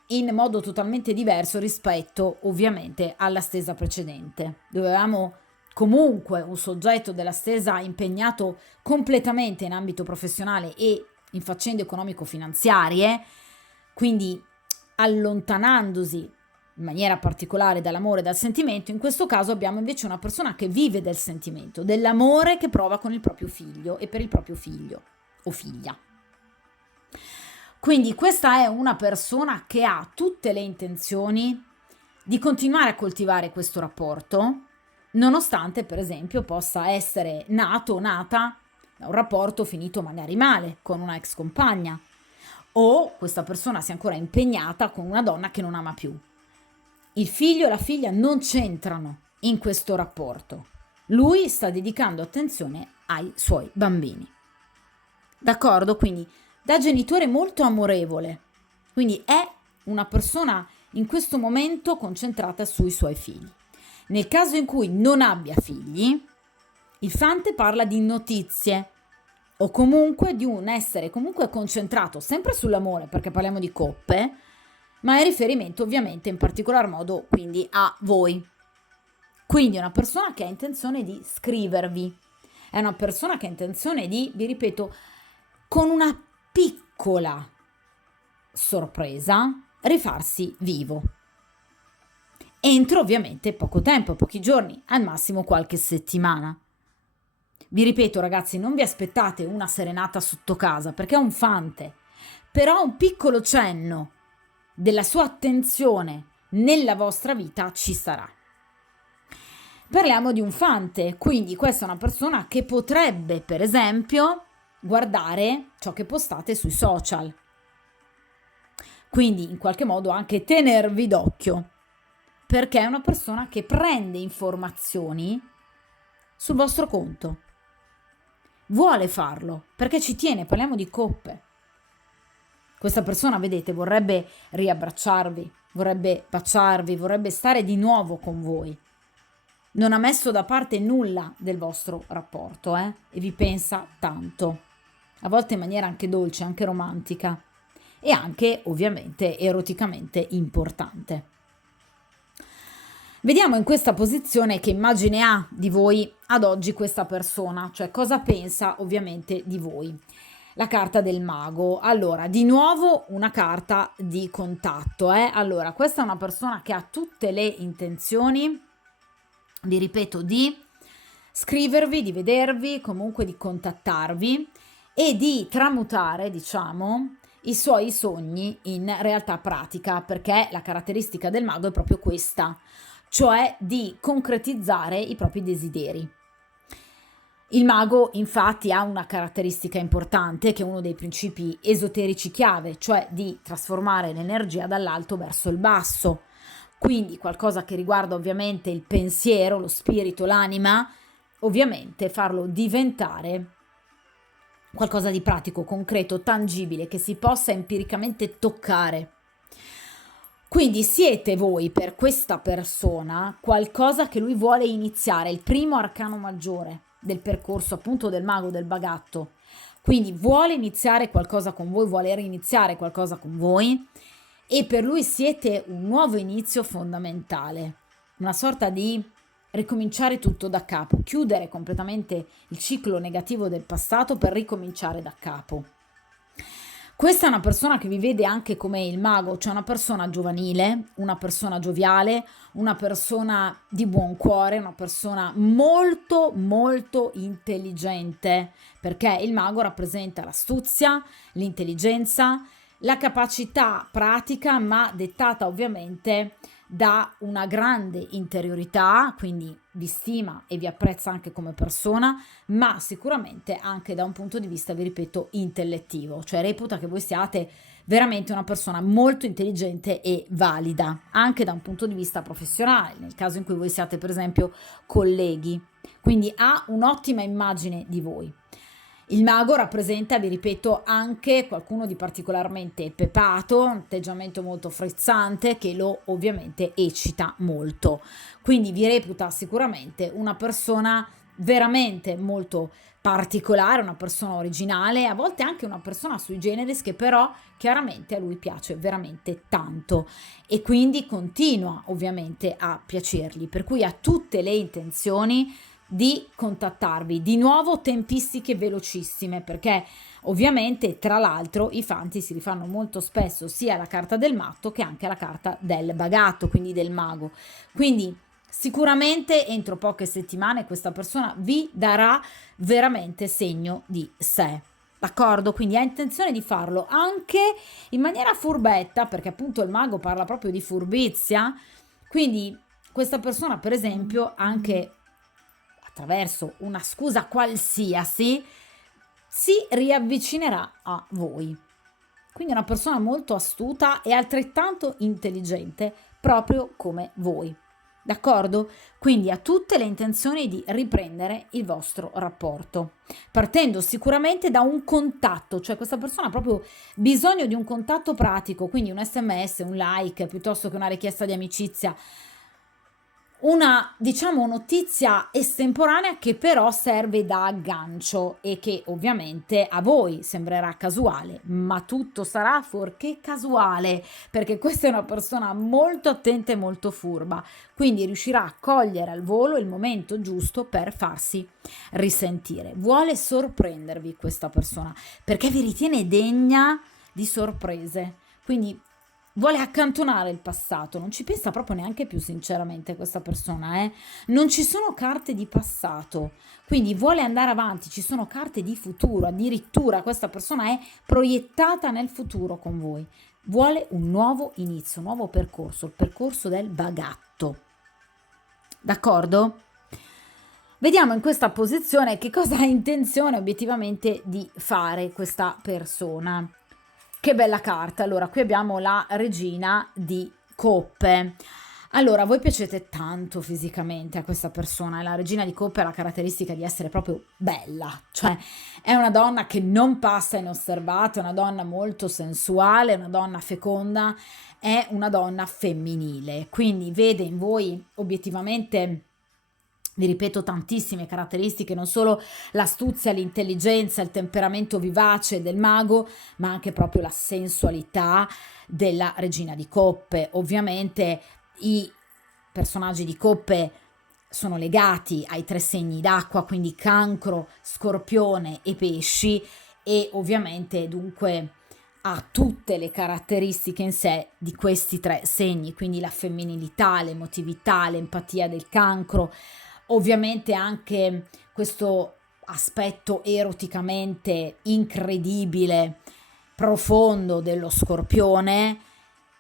in modo totalmente diverso rispetto ovviamente alla stesa precedente. Dovevamo comunque un soggetto della stesa impegnato completamente in ambito professionale e in faccende economico-finanziarie, quindi allontanandosi in maniera particolare dall'amore e dal sentimento. In questo caso abbiamo invece una persona che vive del sentimento, dell'amore che prova con il proprio figlio e per il proprio figlio o figlia. Quindi questa è una persona che ha tutte le intenzioni di continuare a coltivare questo rapporto, nonostante per esempio possa essere nato o nata da un rapporto finito magari male con una ex compagna, o questa persona sia ancora impegnata con una donna che non ama più. Il figlio e la figlia non c'entrano in questo rapporto. Lui sta dedicando attenzione ai suoi bambini. D'accordo? Quindi da genitore molto amorevole. Quindi è una persona in questo momento concentrata sui suoi figli. Nel caso in cui non abbia figli, il Fante parla di notizie o comunque di un essere comunque concentrato sempre sull'amore, perché parliamo di coppe, ma è riferimento ovviamente in particolar modo quindi a voi. Quindi è una persona che ha intenzione di scrivervi, è una persona che ha intenzione di, vi ripeto, con una piccola sorpresa, rifarsi vivo. Entro ovviamente poco tempo, pochi giorni, al massimo qualche settimana. Vi ripeto ragazzi, non vi aspettate una serenata sotto casa, perché è un Fante, però un piccolo cenno della sua attenzione nella vostra vita ci sarà. Parliamo di un Fante, quindi questa è una persona che potrebbe, per esempio, guardare ciò che postate sui social. Quindi in qualche modo anche tenervi d'occhio, perché è una persona che prende informazioni sul vostro conto. Vuole farlo, perché ci tiene, parliamo di coppe. Questa persona, vedete, vorrebbe riabbracciarvi, vorrebbe baciarvi, vorrebbe stare di nuovo con voi. Non ha messo da parte nulla del vostro rapporto, e vi pensa tanto. A volte in maniera anche dolce, anche romantica e anche ovviamente eroticamente importante. Vediamo in questa posizione che immagine ha di voi ad oggi questa persona, cioè cosa pensa ovviamente di voi. La carta del mago. Allora, di nuovo una carta di contatto. Allora, questa è una persona che ha tutte le intenzioni, vi ripeto, di scrivervi, di vedervi, comunque di contattarvi e di tramutare, diciamo, i suoi sogni in realtà pratica, perché la caratteristica del mago è proprio questa, cioè di concretizzare i propri desideri. Il mago infatti ha una caratteristica importante che è uno dei principi esoterici chiave, cioè di trasformare l'energia dall'alto verso il basso. Quindi qualcosa che riguarda ovviamente il pensiero, lo spirito, l'anima, ovviamente farlo diventare qualcosa di pratico, concreto, tangibile, che si possa empiricamente toccare. Quindi siete voi per questa persona qualcosa che lui vuole iniziare, il primo arcano maggiore del percorso appunto del mago del bagatto. Quindi vuole iniziare qualcosa con voi, vuole riniziare qualcosa con voi e per lui siete un nuovo inizio fondamentale, una sorta di ricominciare tutto da capo, chiudere completamente il ciclo negativo del passato per ricominciare da capo. Questa è una persona che vi vede anche come il mago, cioè una persona giovanile, una persona gioviale, una persona di buon cuore, una persona molto molto intelligente, perché il mago rappresenta l'astuzia, l'intelligenza, la capacità pratica, ma dettata ovviamente da una grande interiorità, quindi vi stima e vi apprezza anche come persona, ma sicuramente anche da un punto di vista, vi ripeto, intellettivo, cioè reputa che voi siate veramente una persona molto intelligente e valida, anche da un punto di vista professionale, nel caso in cui voi siate per esempio colleghi, quindi ha un'ottima immagine di voi. Il mago rappresenta, vi ripeto, anche qualcuno di particolarmente pepato, un atteggiamento molto frizzante che lo ovviamente eccita molto. Quindi vi reputa sicuramente una persona veramente molto particolare, una persona originale, a volte anche una persona sui generis che però chiaramente a lui piace veramente tanto e quindi continua ovviamente a piacergli, per cui ha tutte le intenzioni di contattarvi. Di nuovo tempistiche velocissime, perché ovviamente tra l'altro i fanti si rifanno molto spesso sia alla carta del matto che anche alla carta del bagatto, quindi del mago. Quindi sicuramente entro poche settimane questa persona vi darà veramente segno di sé. D'accordo? Quindi ha intenzione di farlo anche in maniera furbetta, perché appunto il mago parla proprio di furbizia. Quindi questa persona, per esempio, anche attraverso una scusa qualsiasi, si riavvicinerà a voi. Quindi è una persona molto astuta e altrettanto intelligente, proprio come voi. D'accordo? Quindi ha tutte le intenzioni di riprendere il vostro rapporto, partendo sicuramente da un contatto, cioè questa persona ha proprio bisogno di un contatto pratico, quindi un SMS, un like, piuttosto che una richiesta di amicizia, una, diciamo, notizia estemporanea che però serve da aggancio e che ovviamente a voi sembrerà casuale, ma tutto sarà fuorché casuale, perché questa è una persona molto attenta e molto furba, quindi riuscirà a cogliere al volo il momento giusto per farsi risentire. Vuole sorprendervi questa persona, perché vi ritiene degna di sorprese. Quindi vuole accantonare il passato, non ci pensa proprio neanche più sinceramente questa persona, eh? Non ci sono carte di passato, quindi vuole andare avanti, ci sono carte di futuro, addirittura questa persona è proiettata nel futuro con voi, vuole un nuovo inizio, un nuovo percorso, il percorso del bagatto, d'accordo? Vediamo in questa posizione che cosa ha intenzione obiettivamente di fare questa persona. Che bella carta. Allora, qui abbiamo la regina di coppe. Allora, voi piacete tanto fisicamente a questa persona e la regina di coppe ha la caratteristica di essere proprio bella, cioè è una donna che non passa inosservata, è una donna molto sensuale, è una donna feconda, è una donna femminile, quindi vede in voi obiettivamente, vi ripeto, tantissime caratteristiche, non solo l'astuzia, l'intelligenza, il temperamento vivace del mago, ma anche proprio la sensualità della regina di coppe. Ovviamente i personaggi di coppe sono legati ai tre segni d'acqua, quindi cancro, scorpione e pesci, e ovviamente dunque ha tutte le caratteristiche in sé di questi tre segni, quindi la femminilità, l'emotività, l'empatia del cancro, ovviamente anche questo aspetto eroticamente incredibile, profondo dello scorpione,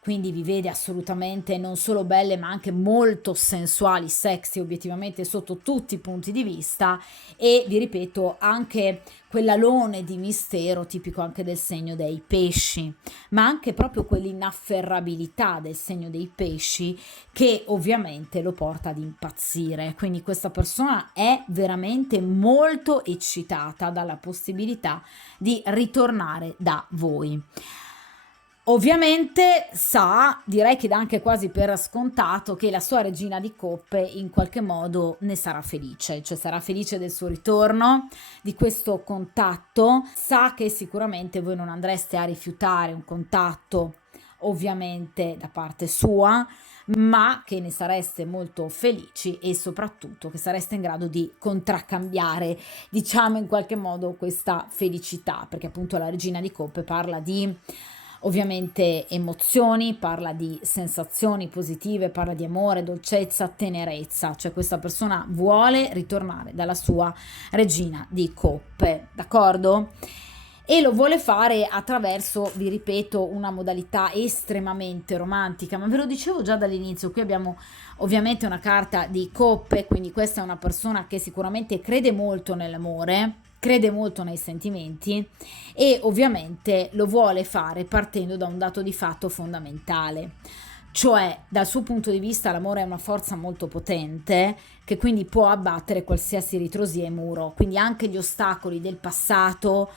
quindi vi vede assolutamente non solo belle ma anche molto sensuali, sexy obiettivamente sotto tutti i punti di vista, e vi ripeto anche quell'alone di mistero tipico anche del segno dei pesci, ma anche proprio quell'inafferrabilità del segno dei pesci che ovviamente lo porta ad impazzire. Quindi questa persona è veramente molto eccitata dalla possibilità di ritornare da voi. Ovviamente sa, direi che dà anche quasi per scontato, che la sua regina di coppe in qualche modo ne sarà felice, cioè sarà felice del suo ritorno, di questo contatto, sa che sicuramente voi non andreste a rifiutare un contatto ovviamente da parte sua, ma che ne sareste molto felici e soprattutto che sareste in grado di contraccambiare, diciamo in qualche modo, questa felicità, perché appunto la regina di coppe parla di ovviamente emozioni, parla di sensazioni positive, parla di amore, dolcezza, tenerezza, cioè questa persona vuole ritornare dalla sua regina di coppe, d'accordo? E lo vuole fare attraverso, vi ripeto, una modalità estremamente romantica, ma ve lo dicevo già dall'inizio, qui abbiamo ovviamente una carta di coppe, quindi questa è una persona che sicuramente crede molto nell'amore, crede molto nei sentimenti e ovviamente lo vuole fare partendo da un dato di fatto fondamentale, cioè dal suo punto di vista l'amore è una forza molto potente che quindi può abbattere qualsiasi ritrosia e muro, quindi anche gli ostacoli del passato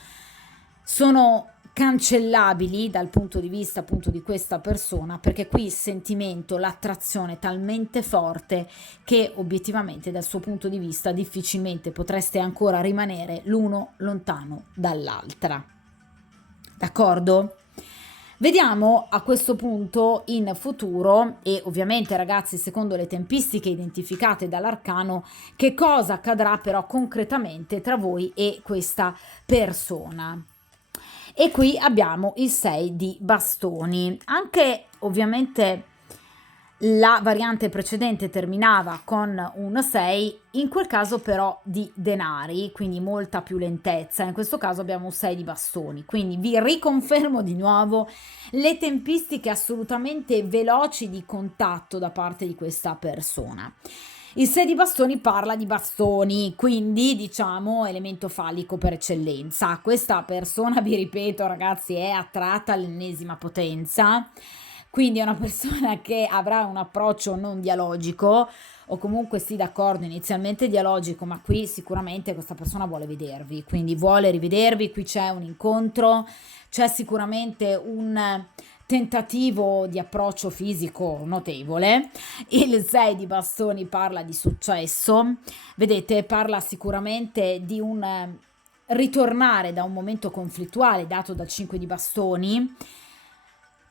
sono cancellabili dal punto di vista appunto di questa persona, perché qui il sentimento, l'attrazione è talmente forte che obiettivamente dal suo punto di vista difficilmente potreste ancora rimanere l'uno lontano dall'altra, d'accordo? Vediamo a questo punto in futuro e ovviamente ragazzi secondo le tempistiche identificate dall'arcano che cosa accadrà però concretamente tra voi e questa persona. E qui abbiamo il 6 di bastoni. Anche ovviamente la variante precedente terminava con un 6, in quel caso però di denari, quindi molta più lentezza. In questo caso abbiamo un 6 di bastoni, quindi vi riconfermo di nuovo le tempistiche assolutamente veloci di contatto da parte di questa persona. Il 6 di bastoni parla di bastoni, quindi diciamo elemento fallico per eccellenza. Questa persona, vi ripeto ragazzi, è attratta all'ennesima potenza, quindi è una persona che avrà un approccio non dialogico, o comunque sì d'accordo inizialmente dialogico, ma qui sicuramente questa persona vuole vedervi, quindi vuole rivedervi, qui c'è un incontro, c'è sicuramente un tentativo di approccio fisico notevole. Il 6 di bastoni parla di successo, vedete, parla sicuramente di un ritornare da un momento conflittuale dato dal 5 di bastoni,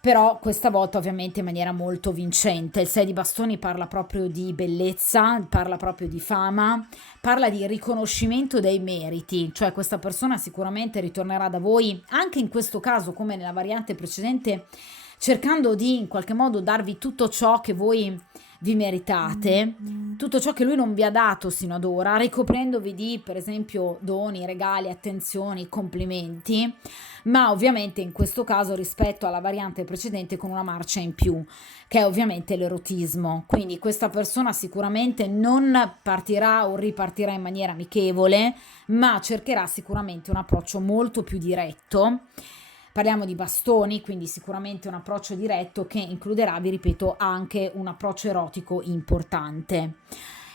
però questa volta ovviamente in maniera molto vincente. Il 6 di bastoni parla proprio di bellezza, parla proprio di fama, parla di riconoscimento dei meriti, cioè questa persona sicuramente ritornerà da voi, anche in questo caso come nella variante precedente, cercando di in qualche modo darvi tutto ciò che voi vi meritate, tutto ciò che lui non vi ha dato sino ad ora, ricoprendovi di per esempio doni, regali, attenzioni, complimenti, ma ovviamente in questo caso rispetto alla variante precedente con una marcia in più, che è ovviamente l'erotismo. Quindi questa persona sicuramente non partirà o ripartirà in maniera amichevole, ma cercherà sicuramente un approccio molto più diretto. Parliamo di bastoni, quindi sicuramente un approccio diretto che includerà, vi ripeto, anche un approccio erotico importante.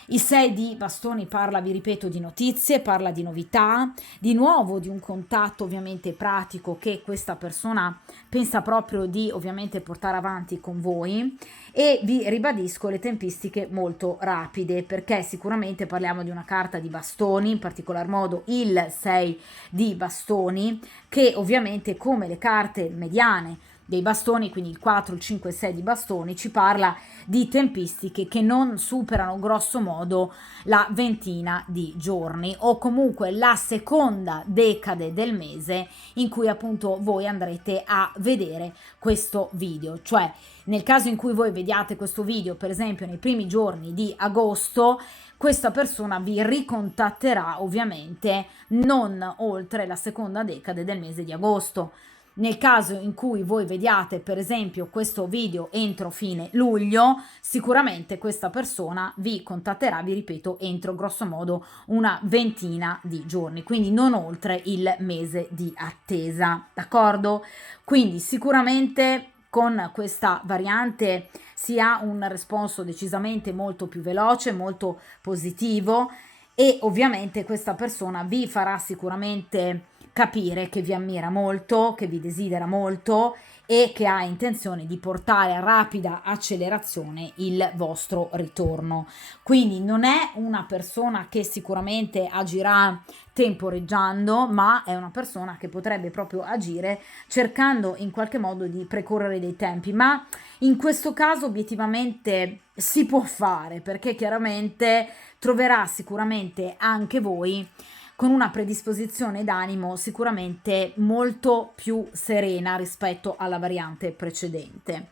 Il 6 di bastoni parla, vi ripeto, di notizie, parla di novità, di nuovo di un contatto ovviamente pratico che questa persona pensa proprio di ovviamente portare avanti con voi, e vi ribadisco le tempistiche molto rapide perché sicuramente parliamo di una carta di bastoni, in particolar modo il 6 di bastoni, che ovviamente come le carte mediane dei bastoni, quindi il 4, il 5 e il 6 di bastoni, ci parla di tempistiche che non superano grosso modo la ventina di giorni o comunque la seconda decade del mese in cui appunto voi andrete a vedere questo video. Cioè nel caso in cui voi vediate questo video per esempio nei primi giorni di agosto, questa persona vi ricontatterà ovviamente non oltre la seconda decade del mese di agosto. Nel caso in cui voi vediate per esempio questo video entro fine luglio, sicuramente questa persona vi contatterà, vi ripeto, entro grosso modo una ventina di giorni, quindi non oltre il mese di attesa, d'accordo? Quindi sicuramente con questa variante si ha un responso decisamente molto più veloce, molto positivo, e ovviamente questa persona vi farà sicuramente capire che vi ammira molto, che vi desidera molto e che ha intenzione di portare a rapida accelerazione il vostro ritorno. Quindi non è una persona che sicuramente agirà temporeggiando, ma è una persona che potrebbe proprio agire cercando in qualche modo di precorrere dei tempi, ma in questo caso obiettivamente si può fare perché chiaramente troverà sicuramente anche voi con una predisposizione d'animo sicuramente molto più serena rispetto alla variante precedente.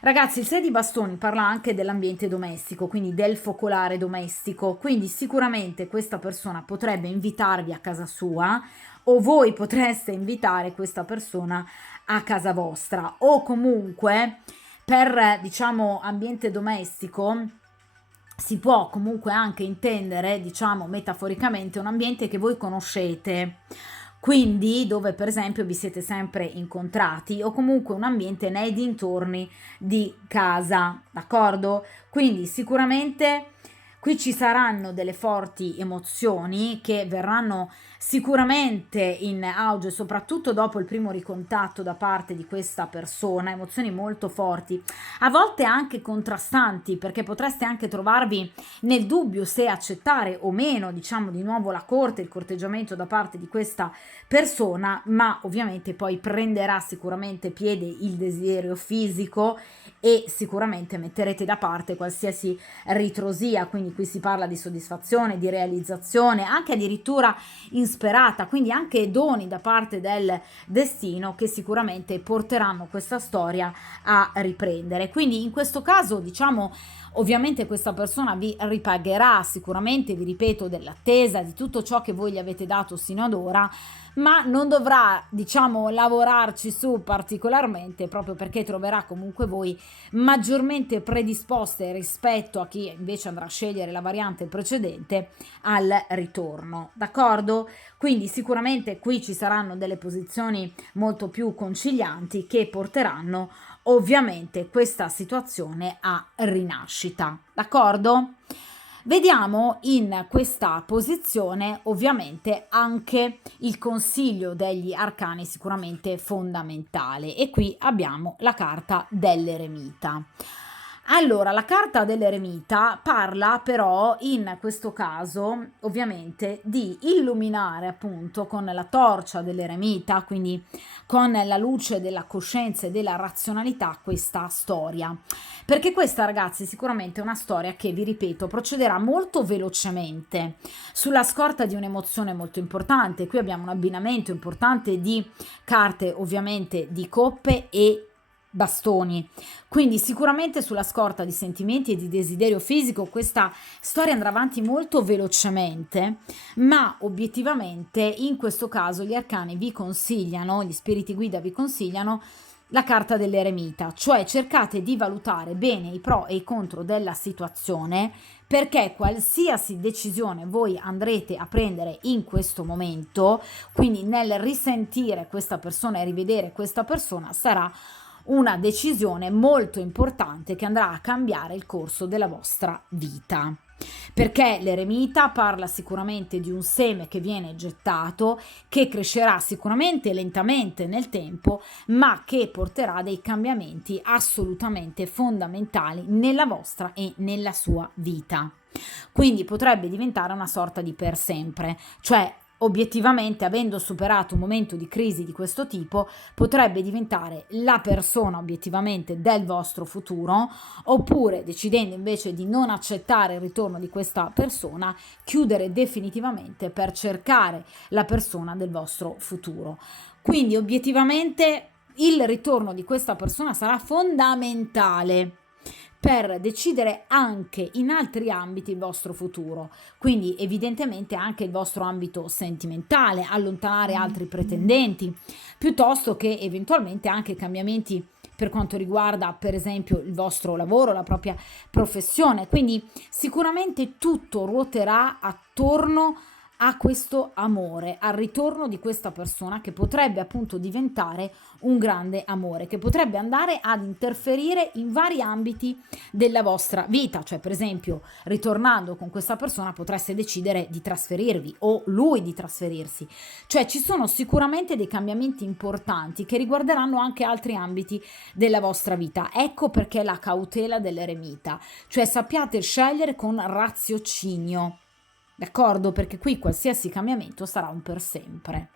Ragazzi, il 6 di bastoni parla anche dell'ambiente domestico, quindi del focolare domestico, quindi sicuramente questa persona potrebbe invitarvi a casa sua o voi potreste invitare questa persona a casa vostra, o comunque per diciamo ambiente domestico si può comunque anche intendere, diciamo metaforicamente, un ambiente che voi conoscete, quindi dove per esempio vi siete sempre incontrati, o comunque un ambiente nei dintorni di casa, d'accordo? Quindi sicuramente Qui ci saranno delle forti emozioni che verranno sicuramente in auge, soprattutto dopo il primo ricontatto da parte di questa persona, emozioni molto forti, a volte anche contrastanti, perché potreste anche trovarvi nel dubbio se accettare o meno, diciamo di nuovo la corte, il corteggiamento da parte di questa persona, ma ovviamente poi prenderà sicuramente piede il desiderio fisico e sicuramente metterete da parte qualsiasi ritrosia, quindi qui si parla di soddisfazione, di realizzazione, anche addirittura insperata, quindi anche doni da parte del destino che sicuramente porteranno questa storia a riprendere. Quindi in questo caso, diciamo, ovviamente questa persona vi ripagherà sicuramente, vi ripeto, dell'attesa, di tutto ciò che voi gli avete dato sino ad ora, ma non dovrà, diciamo, lavorarci su particolarmente, proprio perché troverà comunque voi maggiormente predisposte rispetto a chi invece andrà a scegliere la variante precedente al ritorno, d'accordo? Quindi sicuramente qui ci saranno delle posizioni molto più concilianti che porteranno ovviamente questa situazione a rinascita, d'accordo? Vediamo in questa posizione ovviamente anche il consiglio degli arcani, sicuramente fondamentale, e qui abbiamo la carta dell'eremita. Allora, la carta dell'eremita parla però in questo caso ovviamente di illuminare appunto con la torcia dell'eremita, quindi con la luce della coscienza e della razionalità, questa storia. Perché questa, ragazzi, sicuramente è una storia che, vi ripeto, procederà molto velocemente sulla scorta di un'emozione molto importante. Qui abbiamo un abbinamento importante di carte, ovviamente, di coppe e bastoni, quindi sicuramente sulla scorta di sentimenti e di desiderio fisico questa storia andrà avanti molto velocemente, ma obiettivamente in questo caso gli arcani vi consigliano, gli spiriti guida vi consigliano la carta dell'eremita, cioè cercate di valutare bene i pro e i contro della situazione, perché qualsiasi decisione voi andrete a prendere in questo momento, quindi nel risentire questa persona e rivedere questa persona, sarà una decisione molto importante che andrà a cambiare il corso della vostra vita. Perché l'eremita parla sicuramente di un seme che viene gettato, che crescerà sicuramente lentamente nel tempo, ma che porterà dei cambiamenti assolutamente fondamentali nella vostra e nella sua vita. Quindi potrebbe diventare una sorta di per sempre, cioè obiettivamente, avendo superato un momento di crisi di questo tipo, potrebbe diventare la persona obiettivamente del vostro futuro, oppure decidendo invece di non accettare il ritorno di questa persona, chiudere definitivamente per cercare la persona del vostro futuro. Quindi obiettivamente il ritorno di questa persona sarà fondamentale per decidere anche in altri ambiti il vostro futuro, quindi evidentemente anche il vostro ambito sentimentale, allontanare altri pretendenti, piuttosto che eventualmente anche cambiamenti per quanto riguarda per esempio il vostro lavoro, la propria professione. Quindi sicuramente tutto ruoterà attorno a questo amore, al ritorno di questa persona che potrebbe appunto diventare un grande amore, che potrebbe andare ad interferire in vari ambiti della vostra vita, cioè per esempio ritornando con questa persona potreste decidere di trasferirvi o lui di trasferirsi, cioè ci sono sicuramente dei cambiamenti importanti che riguarderanno anche altri ambiti della vostra vita. Ecco perché la cautela dell'eremita, cioè sappiate scegliere con raziocinio. D'accordo? Perché qui qualsiasi cambiamento sarà un per sempre.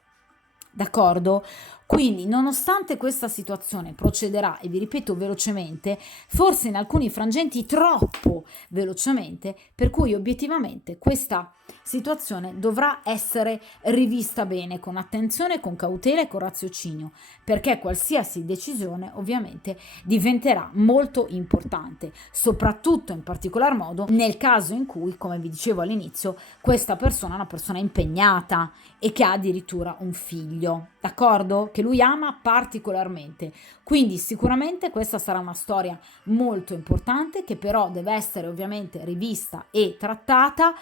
D'accordo? Quindi, nonostante questa situazione procederà, e vi ripeto velocemente, forse in alcuni frangenti troppo velocemente, per cui obiettivamente questa situazione dovrà essere rivista bene, con attenzione, con cautela e con raziocinio, perché qualsiasi decisione ovviamente diventerà molto importante, soprattutto in particolar modo nel caso in cui, come vi dicevo all'inizio, questa persona è una persona impegnata e che ha addirittura un figlio, d'accordo? Che lui ama particolarmente. Quindi sicuramente questa sarà una storia molto importante che però deve essere ovviamente rivista e trattata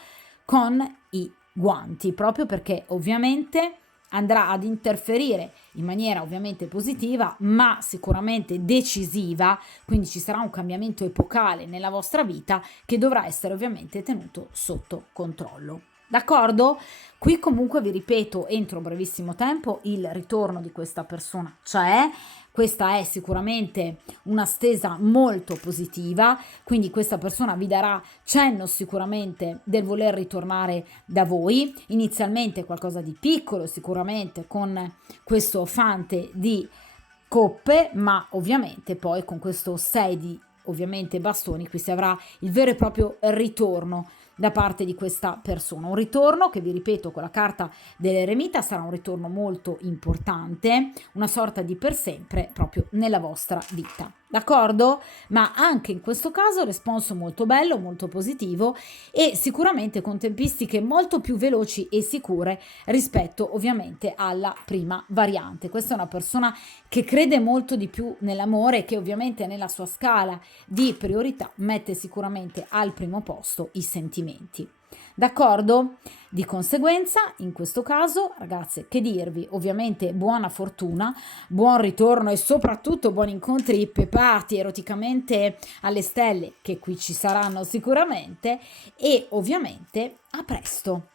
con i guanti, proprio perché ovviamente andrà ad interferire in maniera ovviamente positiva, ma sicuramente decisiva, quindi ci sarà un cambiamento epocale nella vostra vita che dovrà essere ovviamente tenuto sotto controllo. D'accordo? Qui comunque vi ripeto, entro brevissimo tempo il ritorno di questa persona c'è. Questa è sicuramente una stesa molto positiva, quindi questa persona vi darà cenno sicuramente del voler ritornare da voi, inizialmente qualcosa di piccolo sicuramente con questo fante di coppe, ma ovviamente poi con questo 6 di ovviamente bastoni qui si avrà il vero e proprio ritorno da parte di questa persona, un ritorno che vi ripeto con la carta dell'eremita sarà un ritorno molto importante, una sorta di per sempre proprio nella vostra vita, d'accordo? Ma anche in questo caso responso molto bello, molto positivo e sicuramente con tempistiche molto più veloci e sicure rispetto ovviamente alla prima variante. Questa è una persona che crede molto di più nell'amore e che ovviamente nella sua scala di priorità mette sicuramente al primo posto i sentimenti. D'accordo? Di conseguenza, in questo caso, ragazze, che dirvi? Ovviamente buona fortuna, buon ritorno e soprattutto buoni incontri pepati eroticamente alle stelle, che qui ci saranno sicuramente, e ovviamente a presto!